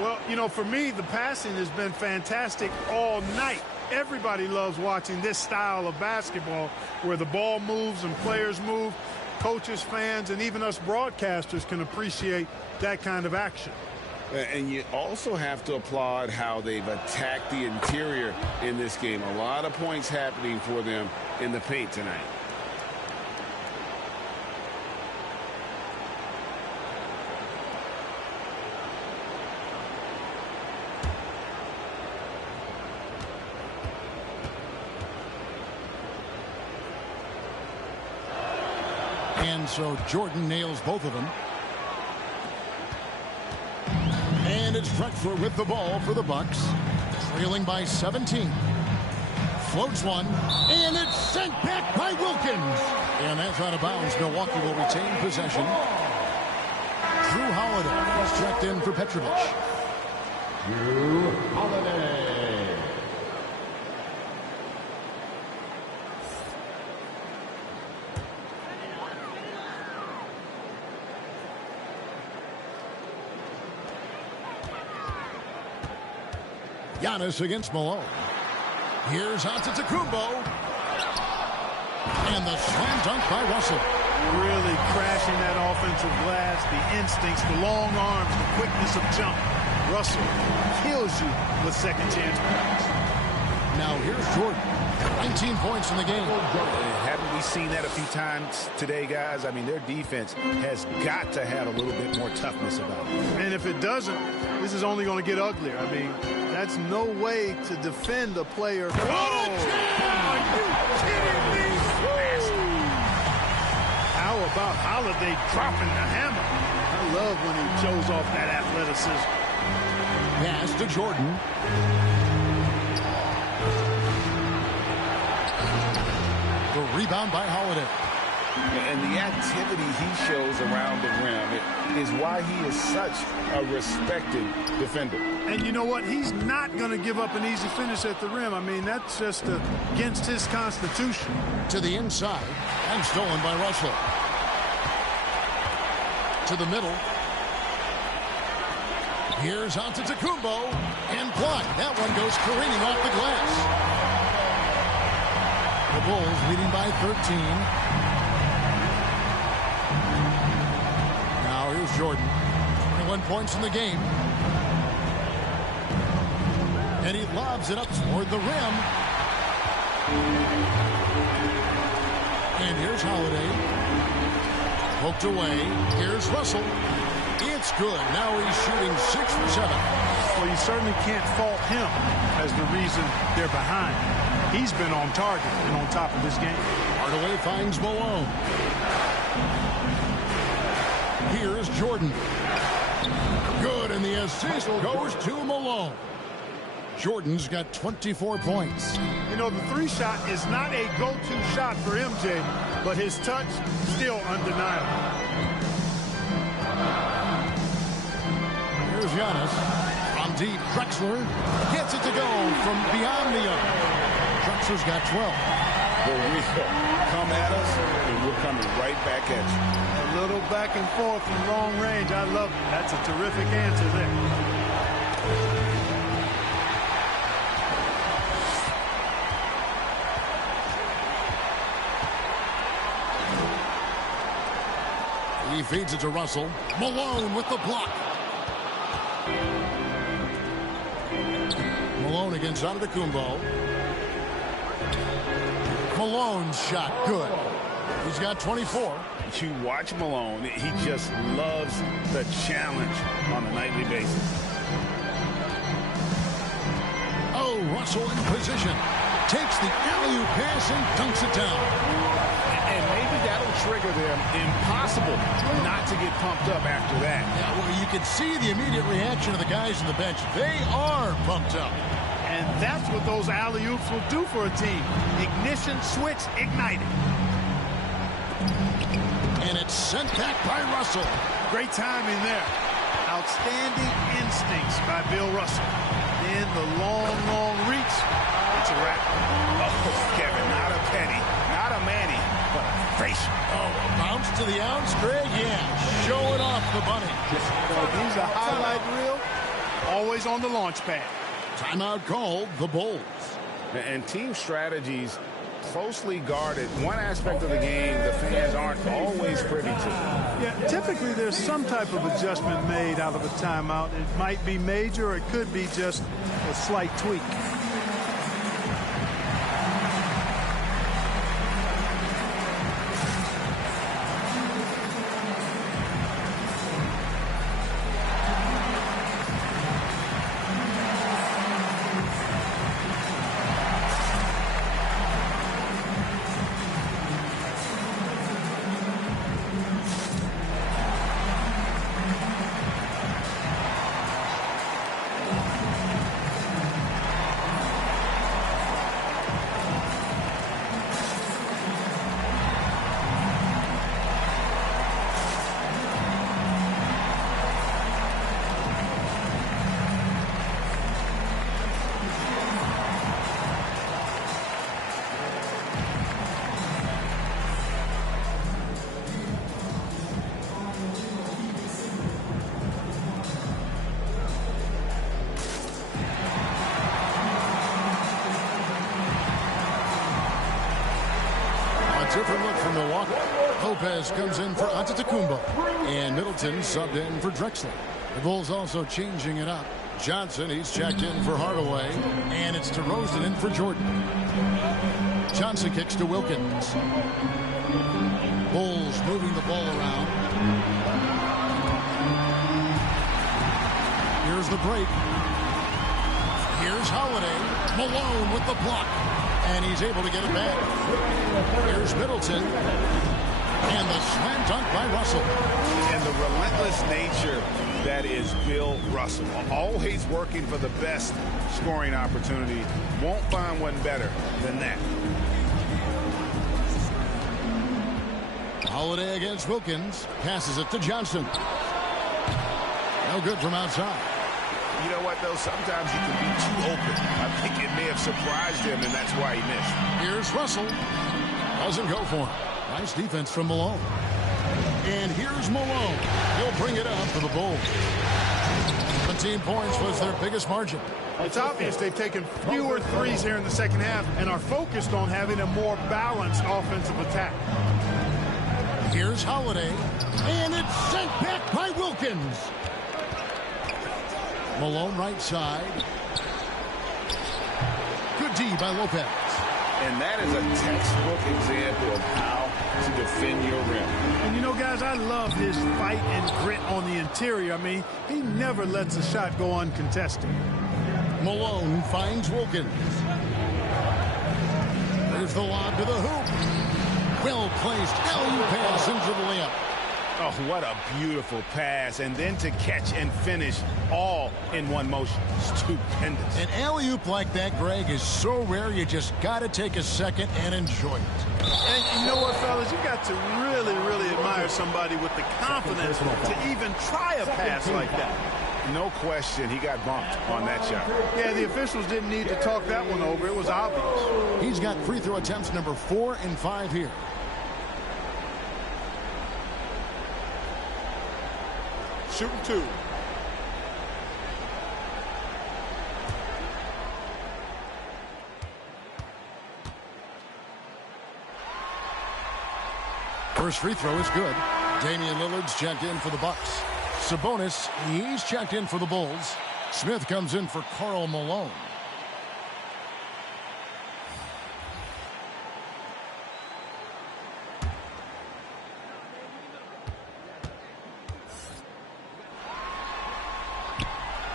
Well, you know, for me, the passing has been fantastic all night. Everybody loves watching this style of basketball where the ball moves and players move. Coaches, fans, and even us broadcasters can appreciate that kind of action. And you also have to applaud how they've attacked the interior in this game. A lot of points happening for them in the paint tonight. And so Jordan nails both of them. And it's Drexler with the ball for the Bucks. Trailing by 17. Floats one. And it's sent back by Wilkins. And that's out of bounds. Milwaukee will retain possession. Drew Holiday is checked in for Petrovic. Drew Holiday. Giannis against Malone. Here's Antetokounmpo. And the slam dunk by Russell. Really crashing that offensive glass, the instincts, the long arms, the quickness of jump. Russell kills you with second chance points. Now here's Jordan. 19 points in the game. Haven't we seen that a few times today, guys? I mean, their defense has got to have a little bit more toughness about it. And if it doesn't, this is only going to get uglier. I mean, that's no way to defend a player. What a jam! Are you kidding me? How about Holiday dropping the hammer? I love when he shows off that athleticism. Pass to Jordan. The rebound by Holiday. And the activity he shows around the rim is why he is such a respected defender. And you know what? He's not going to give up an easy finish at the rim. I mean, that's just against his constitution. To the inside and stolen by Russell. To the middle. Here's Antetokounmpo and blocked. That one goes careening off the glass. The Bulls leading by 13. Now here's Jordan. 21 points in the game. And he lobs it up toward the rim. And here's Holiday. Poked away. Here's Russell. It's good. Now he's shooting 6 for 7. Well, you certainly can't fault him as the reason they're behind. He's been on target and on top of his game. Hardaway finds Malone. Here's Jordan. Good, and the assist goes to Malone. Jordan's got 24 points. You know, the three shot is not a go-to shot for MJ, but his touch still undeniable. Here's Giannis. From deep, Drexler gets it to go from beyond the arc. Drexler's got 12. the real. Come at us, and we're coming right back at you. A little back and forth from long range. I love it. That's a terrific answer there. He feeds it to Russell. Malone with the block. Malone against Antetokounmpo. Malone's shot, good. He's got 24. You watch Malone, he just loves the challenge on a nightly basis. Oh, Russell in position. Takes the alley-oop pass and dunks it down. And maybe that'll trigger them. Impossible not to get pumped up after that. Yeah, well, you can see the immediate reaction of the guys on the bench. They are pumped up. And that's what those alley-oops will do for a team. Ignition switch ignited. And it's sent back by Russell. Great timing there. Outstanding instincts by Bill Russell. Then the long, long reach. It's a wrap. Oh, Kevin, not a penny, not a Manny, but a facial. Oh, bounce to the ounce, Greg? Yeah, showing off the bunny. He's a highlight reel. Always on the launch pad. Timeout called, the Bulls. And team strategies closely guarded. One aspect of the game the fans aren't always privy to. Yeah, typically there's some type of adjustment made out of a timeout. It might be major or it could be just a slight tweak. Different look from Milwaukee. Lopez comes in for Antetokounmpo. And Middleton subbed in for Drexler. The Bulls also changing it up. Johnson, he's checked in for Hardaway. And it's DeRozan in for Jordan. Johnson kicks to Wilkins. Bulls moving the ball around. Here's the break. Here's Holiday. Malone with the block. And he's able to get it back. Here's Middleton. And the slam dunk by Russell. And the relentless nature that is Bill Russell. Always working for the best scoring opportunity. Won't find one better than that. Holiday against Wilkins. Passes it to Johnson. No good from outside. You know what, though? Sometimes you can be too open. I think it may have surprised him, and that's why he missed. Here's Russell. Doesn't go for him. Nice defense from Malone. And here's Malone. He'll bring it up for the Bulls. 17 points was their biggest margin. It's obvious they've taken fewer threes here in the second half and are focused on having a more balanced offensive attack. Here's Holiday. And it's sent back by Wilkins. Malone right side. Good D by Lopez. And that is a textbook example of how to defend your rim. And you know, guys, I love his fight and grit on the interior. I mean, he never lets a shot go uncontested. Malone finds Wilkins. There's the lob to the hoop. Well placed alley-oop pass into the layup. Oh, what a beautiful pass. And then to catch and finish all in one motion. Stupendous. An alley-oop like that, Greg, is so rare you just got to take a second and enjoy it. And you know what, fellas? You got to really, really admire somebody with the confidence to even try a pass like that. No question, he got bumped on that shot. Yeah, the officials didn't need to talk that one over. It was obvious. He's got free throw attempts number 4 and 5 here. Shooting 2. First free throw is good. Damian Lillard's checked in for the Bucks. Sabonis, he's checked in for the Bulls. Smith comes in for Karl Malone.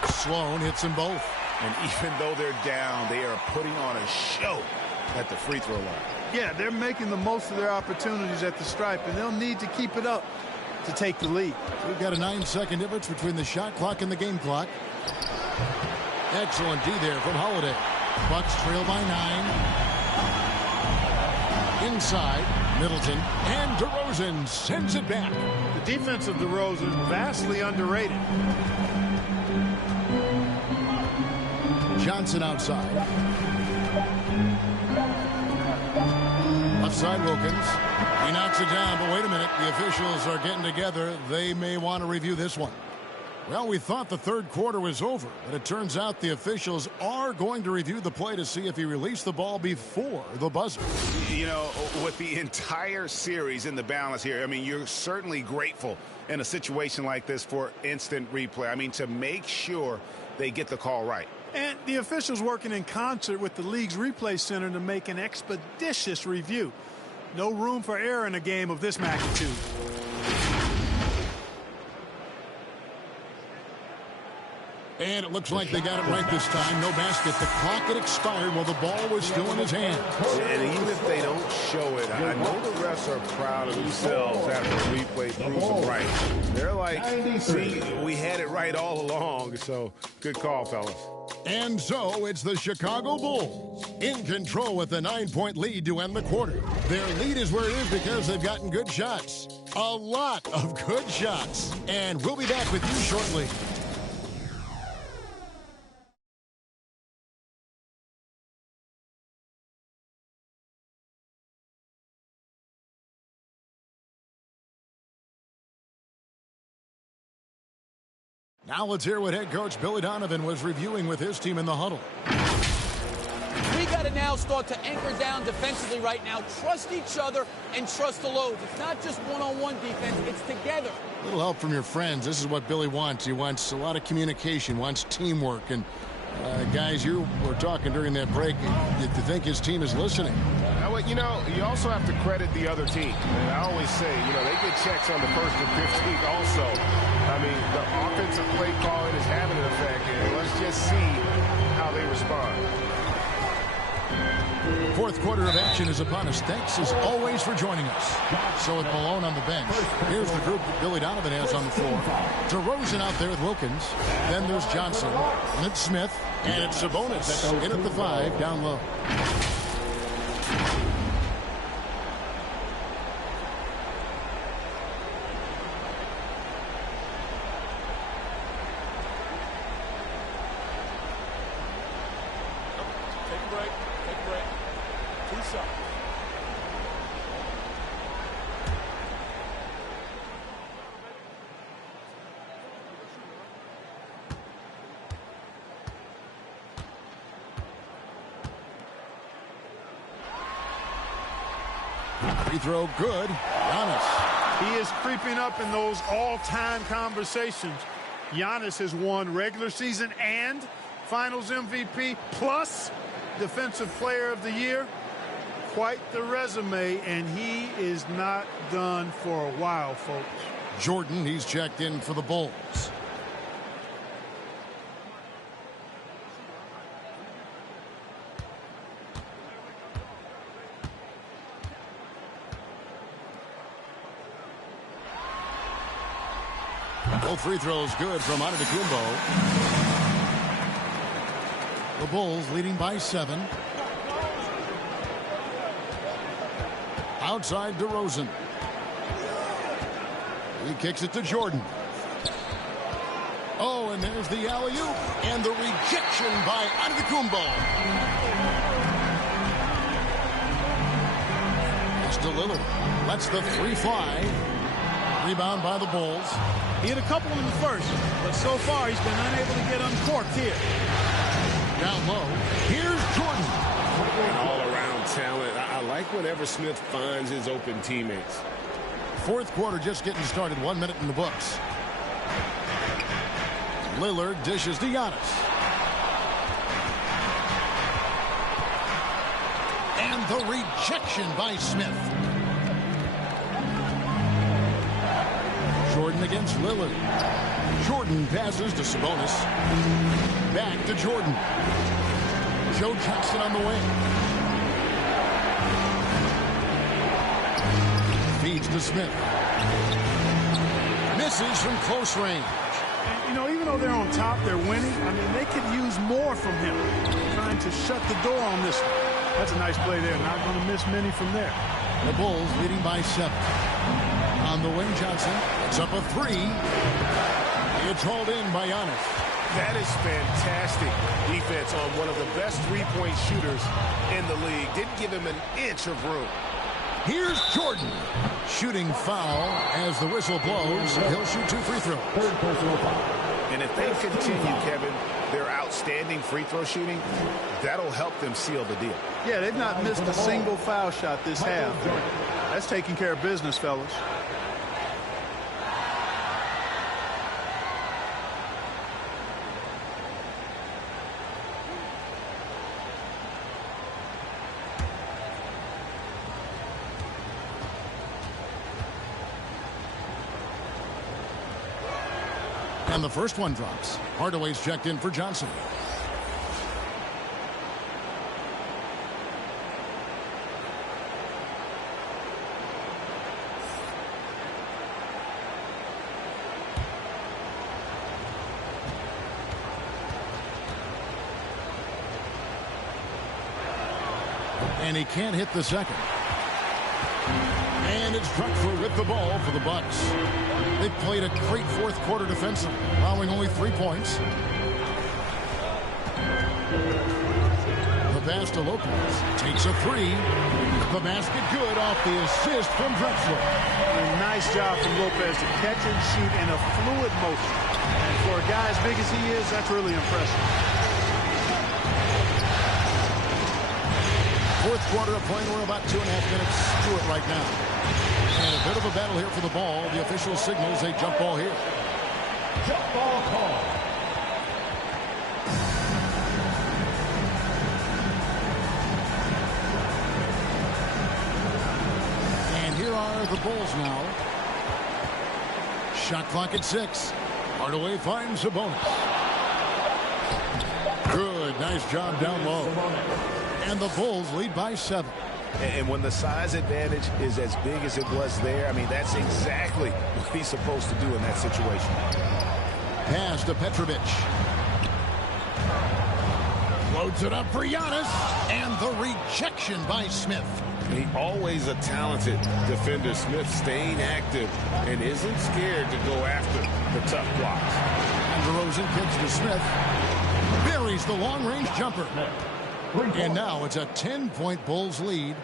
Sloan hits them both. And even though they're down, they are putting on a show at the free throw line. Yeah, they're making the most of their opportunities at the stripe, and they'll need to keep it up to take the lead. We've got a 9-second difference between the shot clock and the game clock. Excellent D there from Holiday. Bucks trail by 9. Inside, Middleton, and DeRozan sends it back. The defense of DeRozan vastly underrated. Johnson outside. Left side, Wilkins. He knocks it down, but wait a minute. The officials are getting together. They may want to review this one. Well, we thought the third quarter was over, but it turns out the officials are going to review the play to see if he released the ball before the buzzer. You know, with the entire series in the balance here, I mean, you're certainly grateful in a situation like this for instant replay. I mean, to make sure they get the call right. And the officials working in concert with the league's replay center to make an expeditious review. No room for error in a game of this magnitude. And it looks like they got it right this time. No basket. The clock had expired while the ball was still in his hand. And even if they don't show it, I know the refs are proud of themselves after the replay proves them right. They're like, see, we had it right all along. So good call, fellas. And so it's the Chicago Bulls in control with a 9-point lead to end the quarter. Their lead is where it is because they've gotten good shots. A lot of good shots. And we'll be back with you shortly. Now let's hear what head coach Billy Donovan was reviewing with his team in the huddle. We got to now start to anchor down defensively right now. Trust each other and trust the loads. It's not just one-on-one defense. It's together. A little help from your friends. This is what Billy wants. He wants a lot of communication, wants teamwork. And guys, you were talking during that break. You think his team is listening. You know, you also have to credit the other team. And I always say, you know, they get checks on the first and 15th also. I mean, the offensive play calling is having an effect. And let's just see how they respond. Fourth quarter of action is upon us. Thanks, as always, for joining us. So with Malone on the bench, here's the group that Billy Donovan has on the floor. DeRozan out there with Wilkins. Then there's Johnson. And it's Smith. And it's Sabonis in at the 5, down low. Free throw good. Giannis. He is creeping up in those all-time conversations. Giannis has won regular season and Finals MVP plus Defensive Player of the Year. Quite the resume, and he is not done for a while, folks. Jordan, he's checked in for the Bulls. Both free throws good from Antetokounmpo. The Bulls leading by 7. Outside DeRozan. He kicks it to Jordan. Oh, and there's the alley-oop and the rejection by Antetokounmpo. It's to Lillard. Lets the three fly. Rebound by the Bulls. He had a couple in the first, but so far he's been unable to get uncorked here. Down low. Here's Jordan. All-around talent. I like whenever Smith finds his open teammates. Fourth quarter just getting started. 1 minute in the books. Lillard dishes to Giannis. And the rejection by Smith. Jordan against Lillard. Jordan passes to Sabonis. Back to Jordan. Joe Johnson on the wing. Feeds to Smith. Misses from close range. And, you know, even though they're on top, they're winning. I mean, they could use more from him. Trying to shut the door on this one. That's a nice play there. Not going to miss many from there. The Bulls leading by 7. On the wing, Johnson. It's up a 3. It's hauled in by Giannis. That is fantastic defense on one of the best three-point shooters in the league. Didn't give him an inch of room. Here's Jordan. Shooting foul as the whistle blows. He'll shoot 2 free throws. And if they continue, Kevin, their outstanding free throw shooting, that'll help them seal the deal. Yeah, they've not missed a single foul shot this half. That's taking care of business, fellas. And the first one drops. Hardaway's checked in for Johnson. And he can't hit the second. And it's Drexler with the ball for the Bucks. They played a great fourth quarter defensive, allowing only 3 points. The pass to Lopez. Takes a 3. The basket good off the assist from Drexler. A nice job from Lopez to catch and shoot in a fluid motion. And for a guy as big as he is, that's really impressive. Fourth quarter of play. We're about 2.5 minutes to it right now. And a bit of a battle here for the ball. The official signals a jump ball here. Jump ball call. And here are the Bulls now. Shot clock at 6. Hardaway finds Sabonis. Good. Nice job down low. And the Bulls lead by 7. And when the size advantage is as big as it was there, I mean, that's exactly what he's supposed to do in that situation. Pass to Petrovic. Loads it up for Giannis. And the rejection by Smith. He always a talented defender. Smith staying active and isn't scared to go after the tough blocks. And DeRozan kicks to Smith. Buries the long-range jumper. And now it's a 10-point Bulls lead.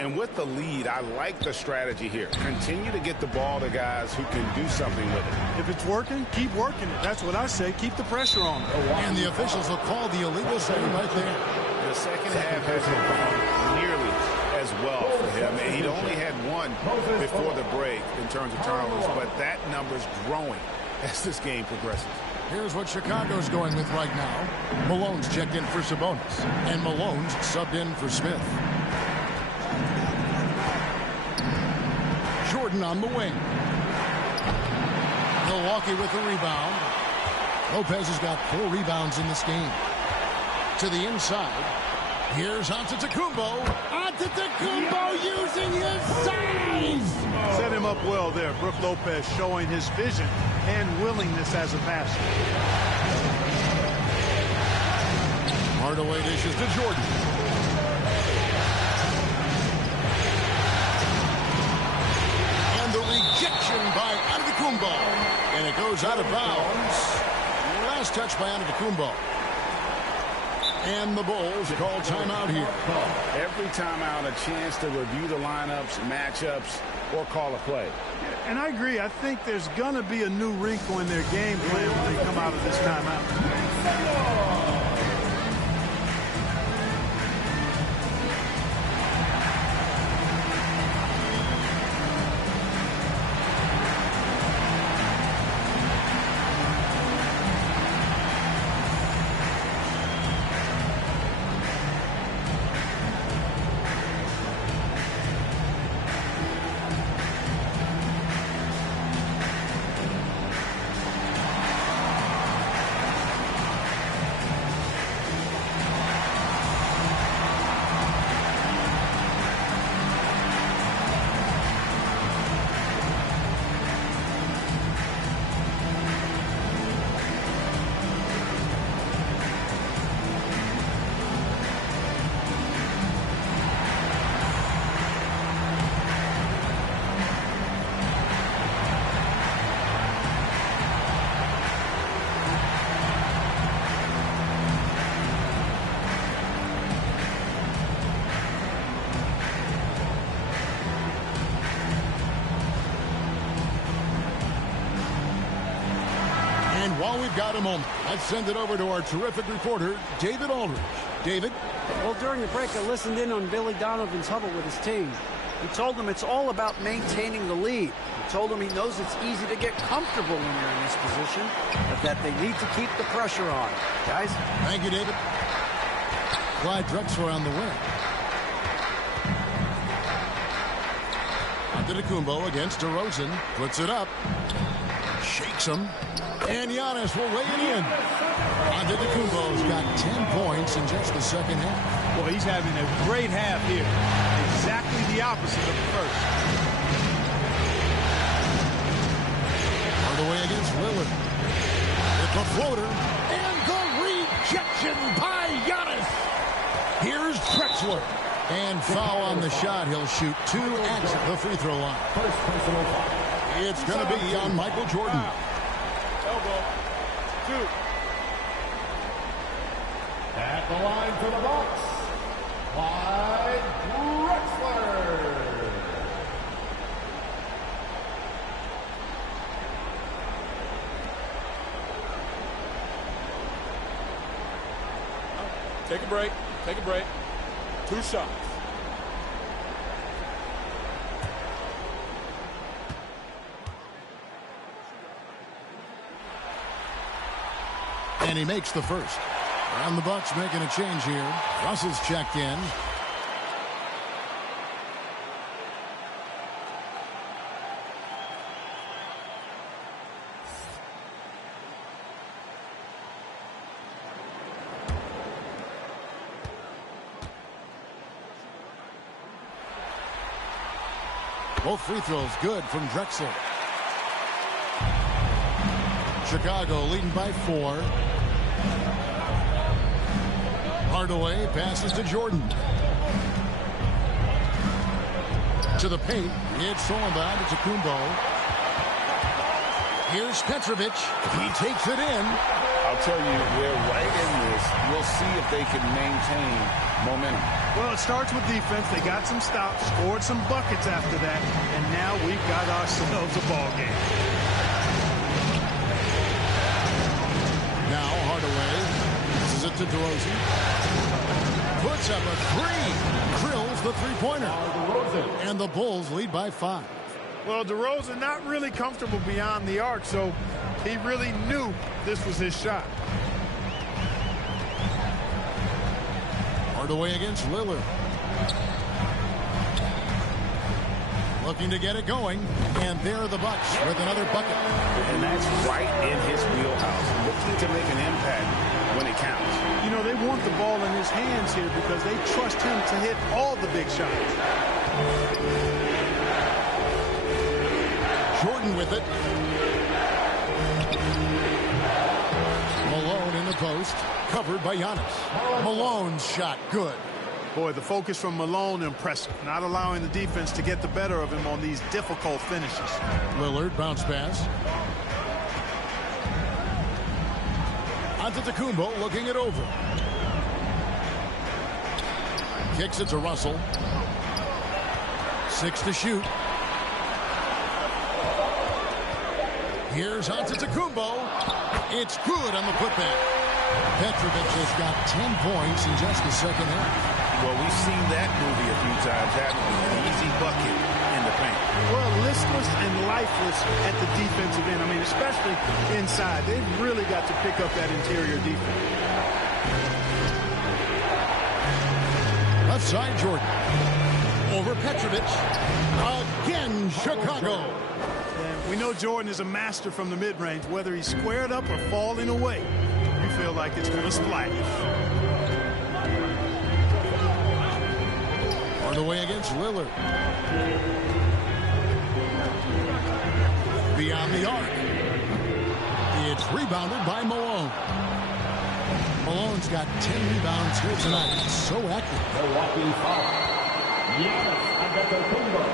And with the lead, I like the strategy here. Continue to get the ball to guys who can do something with it. If it's working, keep working it. That's what I say. Keep the pressure on them. And the officials will call the illegal setting right there. The second half hasn't gone nearly as well for him. And he'd only had one before the break in terms of turnovers, but that number's growing as this game progresses. Here's what Chicago's going with right now. Malone's checked in for Sabonis. And Malone's subbed in for Smith. Jordan on the wing. Milwaukee with the rebound. Lopez has got 4 rebounds in this game. To the inside. Here's Antetokounmpo. Antetokounmpo using his size. Set him up well there. Brook Lopez showing his vision and willingness as a passer. Hardaway dishes to Jordan. And the rejection by Antetokounmpo. And it goes out of bounds. Last touch by Antetokounmpo. And the Bulls call timeout here. Every timeout, a chance to review the lineups, matchups, or call a play. And I agree. I think there's going to be a new wrinkle in their game plan when they come out of this timeout. While we've got a moment, let's send it over to our terrific reporter, David Aldridge. David? Well, during the break, I listened in on Billy Donovan's huddle with his team. He told them it's all about maintaining the lead. He told them he knows it's easy to get comfortable when you're in this position, but that they need to keep the pressure on. Guys? Thank you, David. Clyde Drexler on the wing. Antetokounmpo against DeRozan. Puts it up. Shakes him. And Giannis will lay it in. Antetokounmpo's got 10 points in just the second half. Well, he's having a great half here. Exactly the opposite of the first. On the way against Lillard. With the floater. And the rejection by Giannis. Here's Drexler. And foul on the shot. He'll shoot 2 at the free throw line. It's going to be on Michael Jordan. Elbow. 2. At the line for the Bucks, Clyde Drexler. Take a break. Take a break. 2 shots. And he makes the first. And the Bucks making a change here. Russell's checked in. Both free throws good from Drexler. Chicago leading by 4. Hardaway passes to Jordan. To the paint. It's Solomon to Kumbo. Here's Petrovic. He takes it in. I'll tell you, we're right in this. We'll see if they can maintain momentum. Well, it starts with defense. They got some stops, scored some buckets after that, and now we've got ourselves a ball game. Now Hardaway. This is it to DeRozan. Puts up a 3. Drills the three-pointer. And the Bulls lead by 5. Well, DeRozan not really comfortable beyond the arc, so he really knew this was his shot. Hardaway against Lillard. Looking to get it going. And there are the Bucks with another bucket. And that's right in his wheelhouse. Looking to make an impact when it counts. You know, they want the ball in his hands here because they trust him to hit all the big shots. Jordan with it. Malone in the post. Covered by Giannis. Malone's shot good. Boy, the focus from Malone impressive. Not allowing the defense to get the better of him on these difficult finishes. Lillard bounce pass. Antetokounmpo looking it over. Kicks it to Russell. 6 to shoot. Here's Antetokounmpo. It's good on the putback. Petrovic has got 10 points in just the second half. Well, we've seen that movie a few times, haven't we? An easy bucket in the paint. Well, listless and lifeless at the defensive end. I mean, especially inside. They've really got to pick up that interior defense. Left side, Jordan. Over Petrovic. Again, Chicago. And we know Jordan is a master from the mid-range. Whether he's squared up or falling away, you feel like it's going to splash. On the way against Lillard. Beyond the arc. It's rebounded by Malone. Malone's got 10 rebounds here tonight. He's so active. Milwaukee foul. Giannis Antetokounmpo.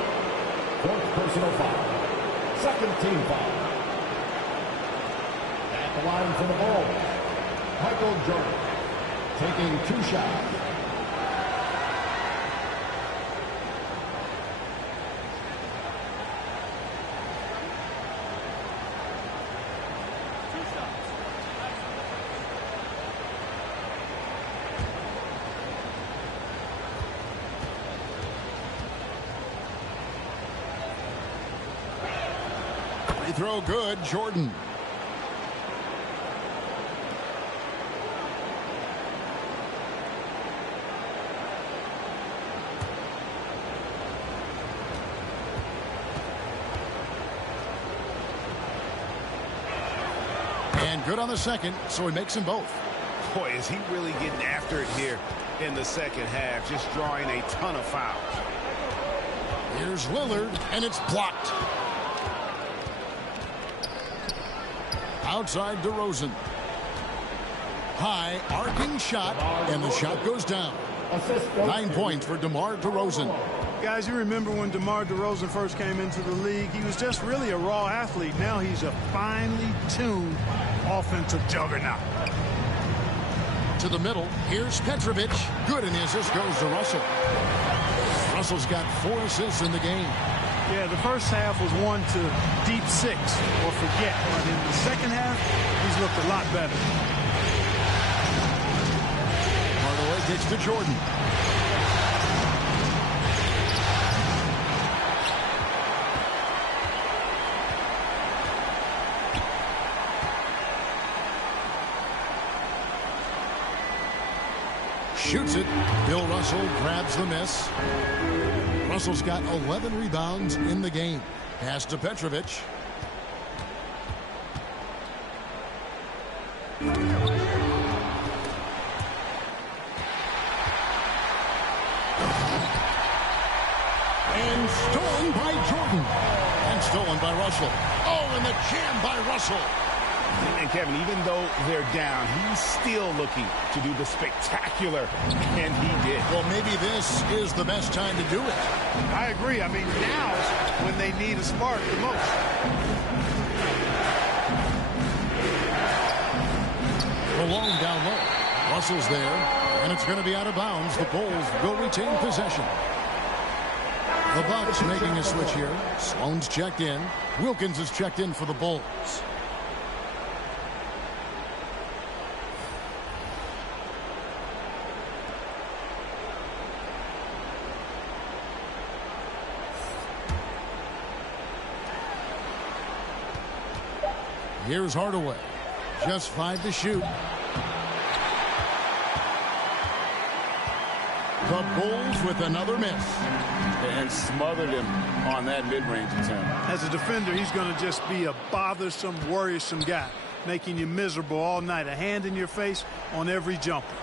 Fourth personal foul. Second team foul. At the line for the ball, Michael Jordan taking 2 shots. Free throw good, Jordan. And good on the second, so he makes them both. Boy, is he really getting after it here in the second half, just drawing a ton of fouls. Here's Lillard, and it's blocked. Outside DeRozan. High arcing shot, and the shot goes down. 9 points for DeMar DeRozan. Guys, you remember when DeMar DeRozan first came into the league? He was just really a raw athlete. Now he's a finely tuned offensive juggernaut. To the middle. Here's Petrovic. Good, and the assist goes to Russell. Russell's got 4 assists in the game. Yeah, the first half was 1 to deep 6 or forget. But in the second half, he's looked a lot better. Hardaway gets to Jordan. Shoots it. Bill Russell grabs the miss. Russell's got 11 rebounds in the game. Pass to Petrovic. And stolen by Jordan. And stolen by Russell. Oh, and the jam by Russell. And Kevin, even though they're down, he's still looking to do the spectacular, and he did. Well, maybe this is the best time to do it. I agree. I mean, now's when they need a spark the most. Malone down low. Russell's there, and it's going to be out of bounds. The Bulls will retain possession. The Bucks making a switch here. Sloan's checked in. Wilkins is checked in for the Bulls. Here's Hardaway. Just 5 to shoot. The Bulls with another miss. And smothered him on that mid-range attempt. As a defender, he's going to just be a bothersome, worrisome guy, making you miserable all night. A hand in your face on every jumper.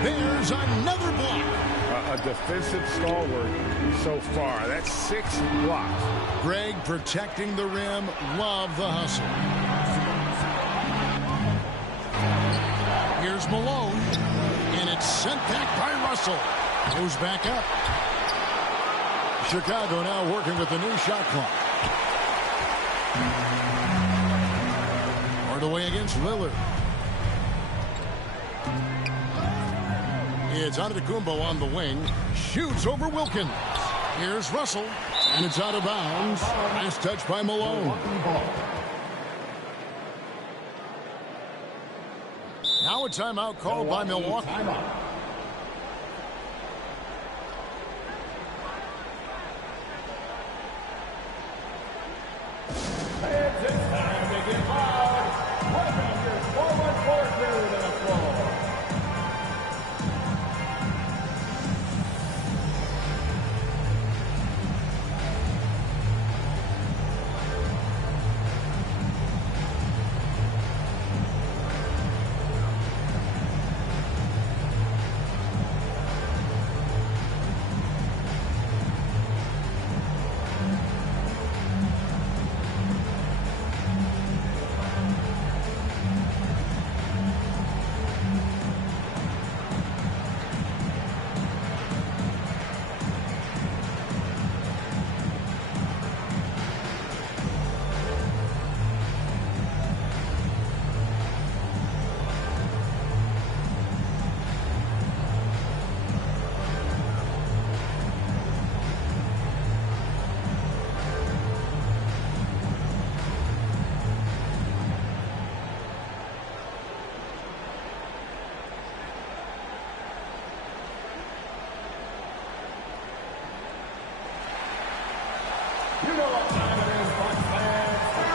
There's another block. A defensive stalwart so far. That's 6 blocks. Greg protecting the rim. Love the hustle. Here's Malone. And it's sent back by Russell. Moves back up. Chicago now working with the new shot clock. Hardaway against Lillard. It's Antetokounmpo on the wing. Shoots over Wilkins. Here's Russell. And it's out of bounds. Nice touch by Malone. Now a timeout called by Milwaukee.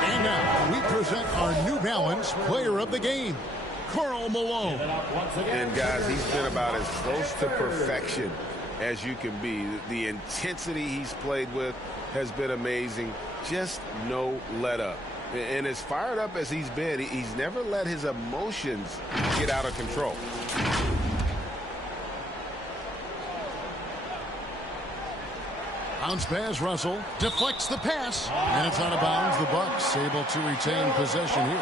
And now we present our New Balance Player of the Game, Karl Malone. And guys, he's been about as close to perfection as you can be. The intensity he's played with has been amazing. Just no let up. And as fired up as he's been, he's never let his emotions get out of control. Bounce pass, Russell deflects the pass, and it's out of bounds. The Bucks able to retain possession here.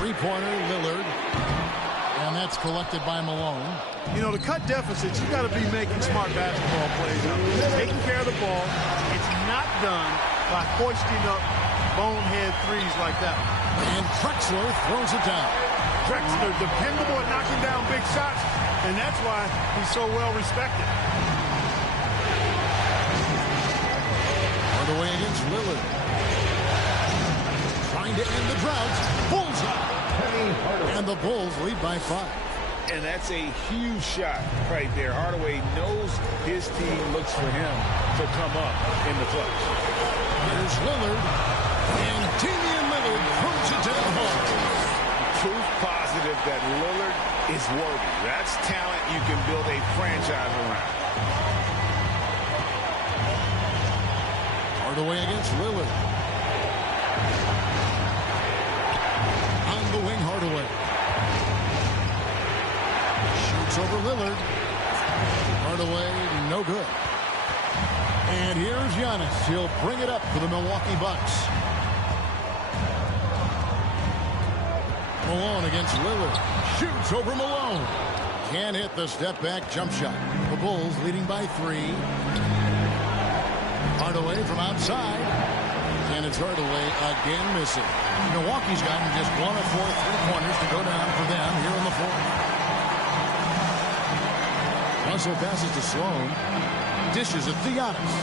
Three-pointer, Lillard, and that's collected by Malone. You know, to cut deficits, you got to be making smart basketball plays out there. Taking care of the ball. It's not done by hoisting up bonehead threes like that. And Drexler throws it down. Drexler, dependable at knocking down big shots, and that's why he's so well respected. Hardaway against Lillard. Trying to end the drought. Bullseye. And the Bulls lead by 5. And that's a huge shot right there. Hardaway knows his team looks for him to come up in the clutch. Here's Lillard. And Damian Lillard throws it down hard. Proof positive that Lillard is worthy. That's talent you can build a franchise around. Hardaway against Lillard. On the wing, Hardaway. Shoots over Lillard. Hardaway, no good. And here's Giannis. He'll bring it up for the Milwaukee Bucks. Malone against Lillard. Shoots over Malone. Can't hit the step-back jump shot. The Bulls leading by 3. Hardaway from outside. And it's Hardaway again missing. Milwaukee's gotten just 1 of 4 three-pointers to go down for them here in the fourth. Russell passes to Sloan. Dishes at Giannis.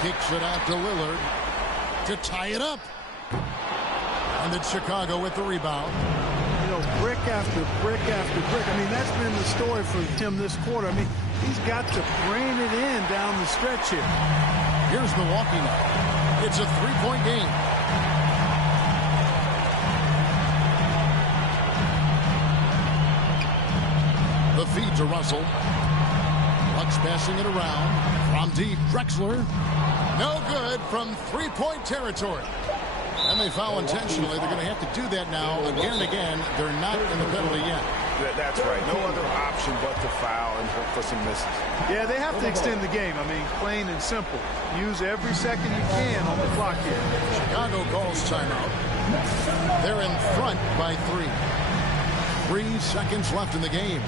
Kicks it out to Lillard to tie it up. And it's Chicago with the rebound. You know, brick after brick after brick. I mean, that's been the story for him this quarter. I mean, he's got to bring it in down the stretch here. Here's Milwaukee now. It's a 3-point game. The feed to Russell. Bucks passing it around. From deep, Drexler. No good from 3-point territory. And they foul intentionally. They're going to have to do that now again and again. They're not in the penalty yet. That's right. No other option but to foul and hope for some misses. Yeah, they have to extend the game. I mean, plain and simple. Use every second you can on the clock here. Chicago calls timeout. They're in front by 3. 3 seconds left in the game.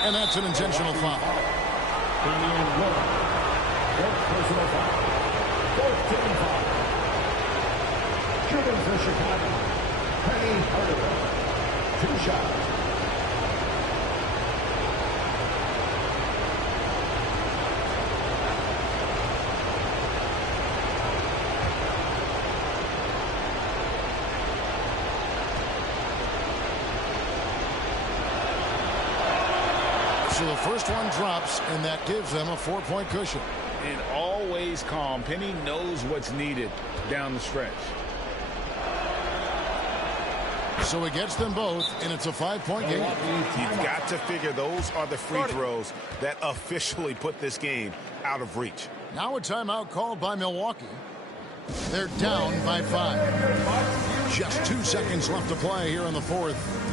And that's an intentional foul. Personal foul. 14 foul. Shooting for Chicago. Penny Hardaway. 2 shots. So the first one drops, and that gives them a 4-point cushion. And always calm. Penny knows what's needed down the stretch. So he gets them both, and it's a 5-point game. You've got to figure those are the free throws that officially put this game out of reach. Now a timeout called by Milwaukee. They're down by 5. Just 2 seconds left to play here in the fourth.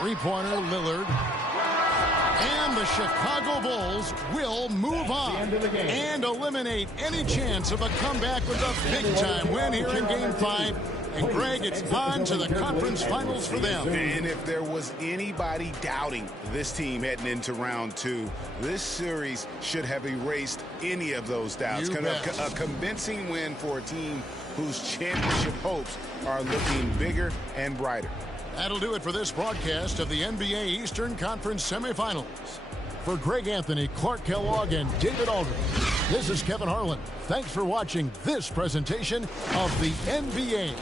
Three-pointer, Lillard. And the Chicago Bulls will move on and eliminate any chance of a comeback with a big-time win here in Game 5. And, Greg, it's on to the conference finals for them. And if there was anybody doubting this team heading into round 2, this series should have erased any of those doubts. A convincing win for a team whose championship hopes are looking bigger and brighter. That'll do it for this broadcast of the NBA Eastern Conference semifinals. For Greg Anthony, Clark Kellogg, and David Aldridge, this is Kevin Harlan. Thanks for watching this presentation of the NBA.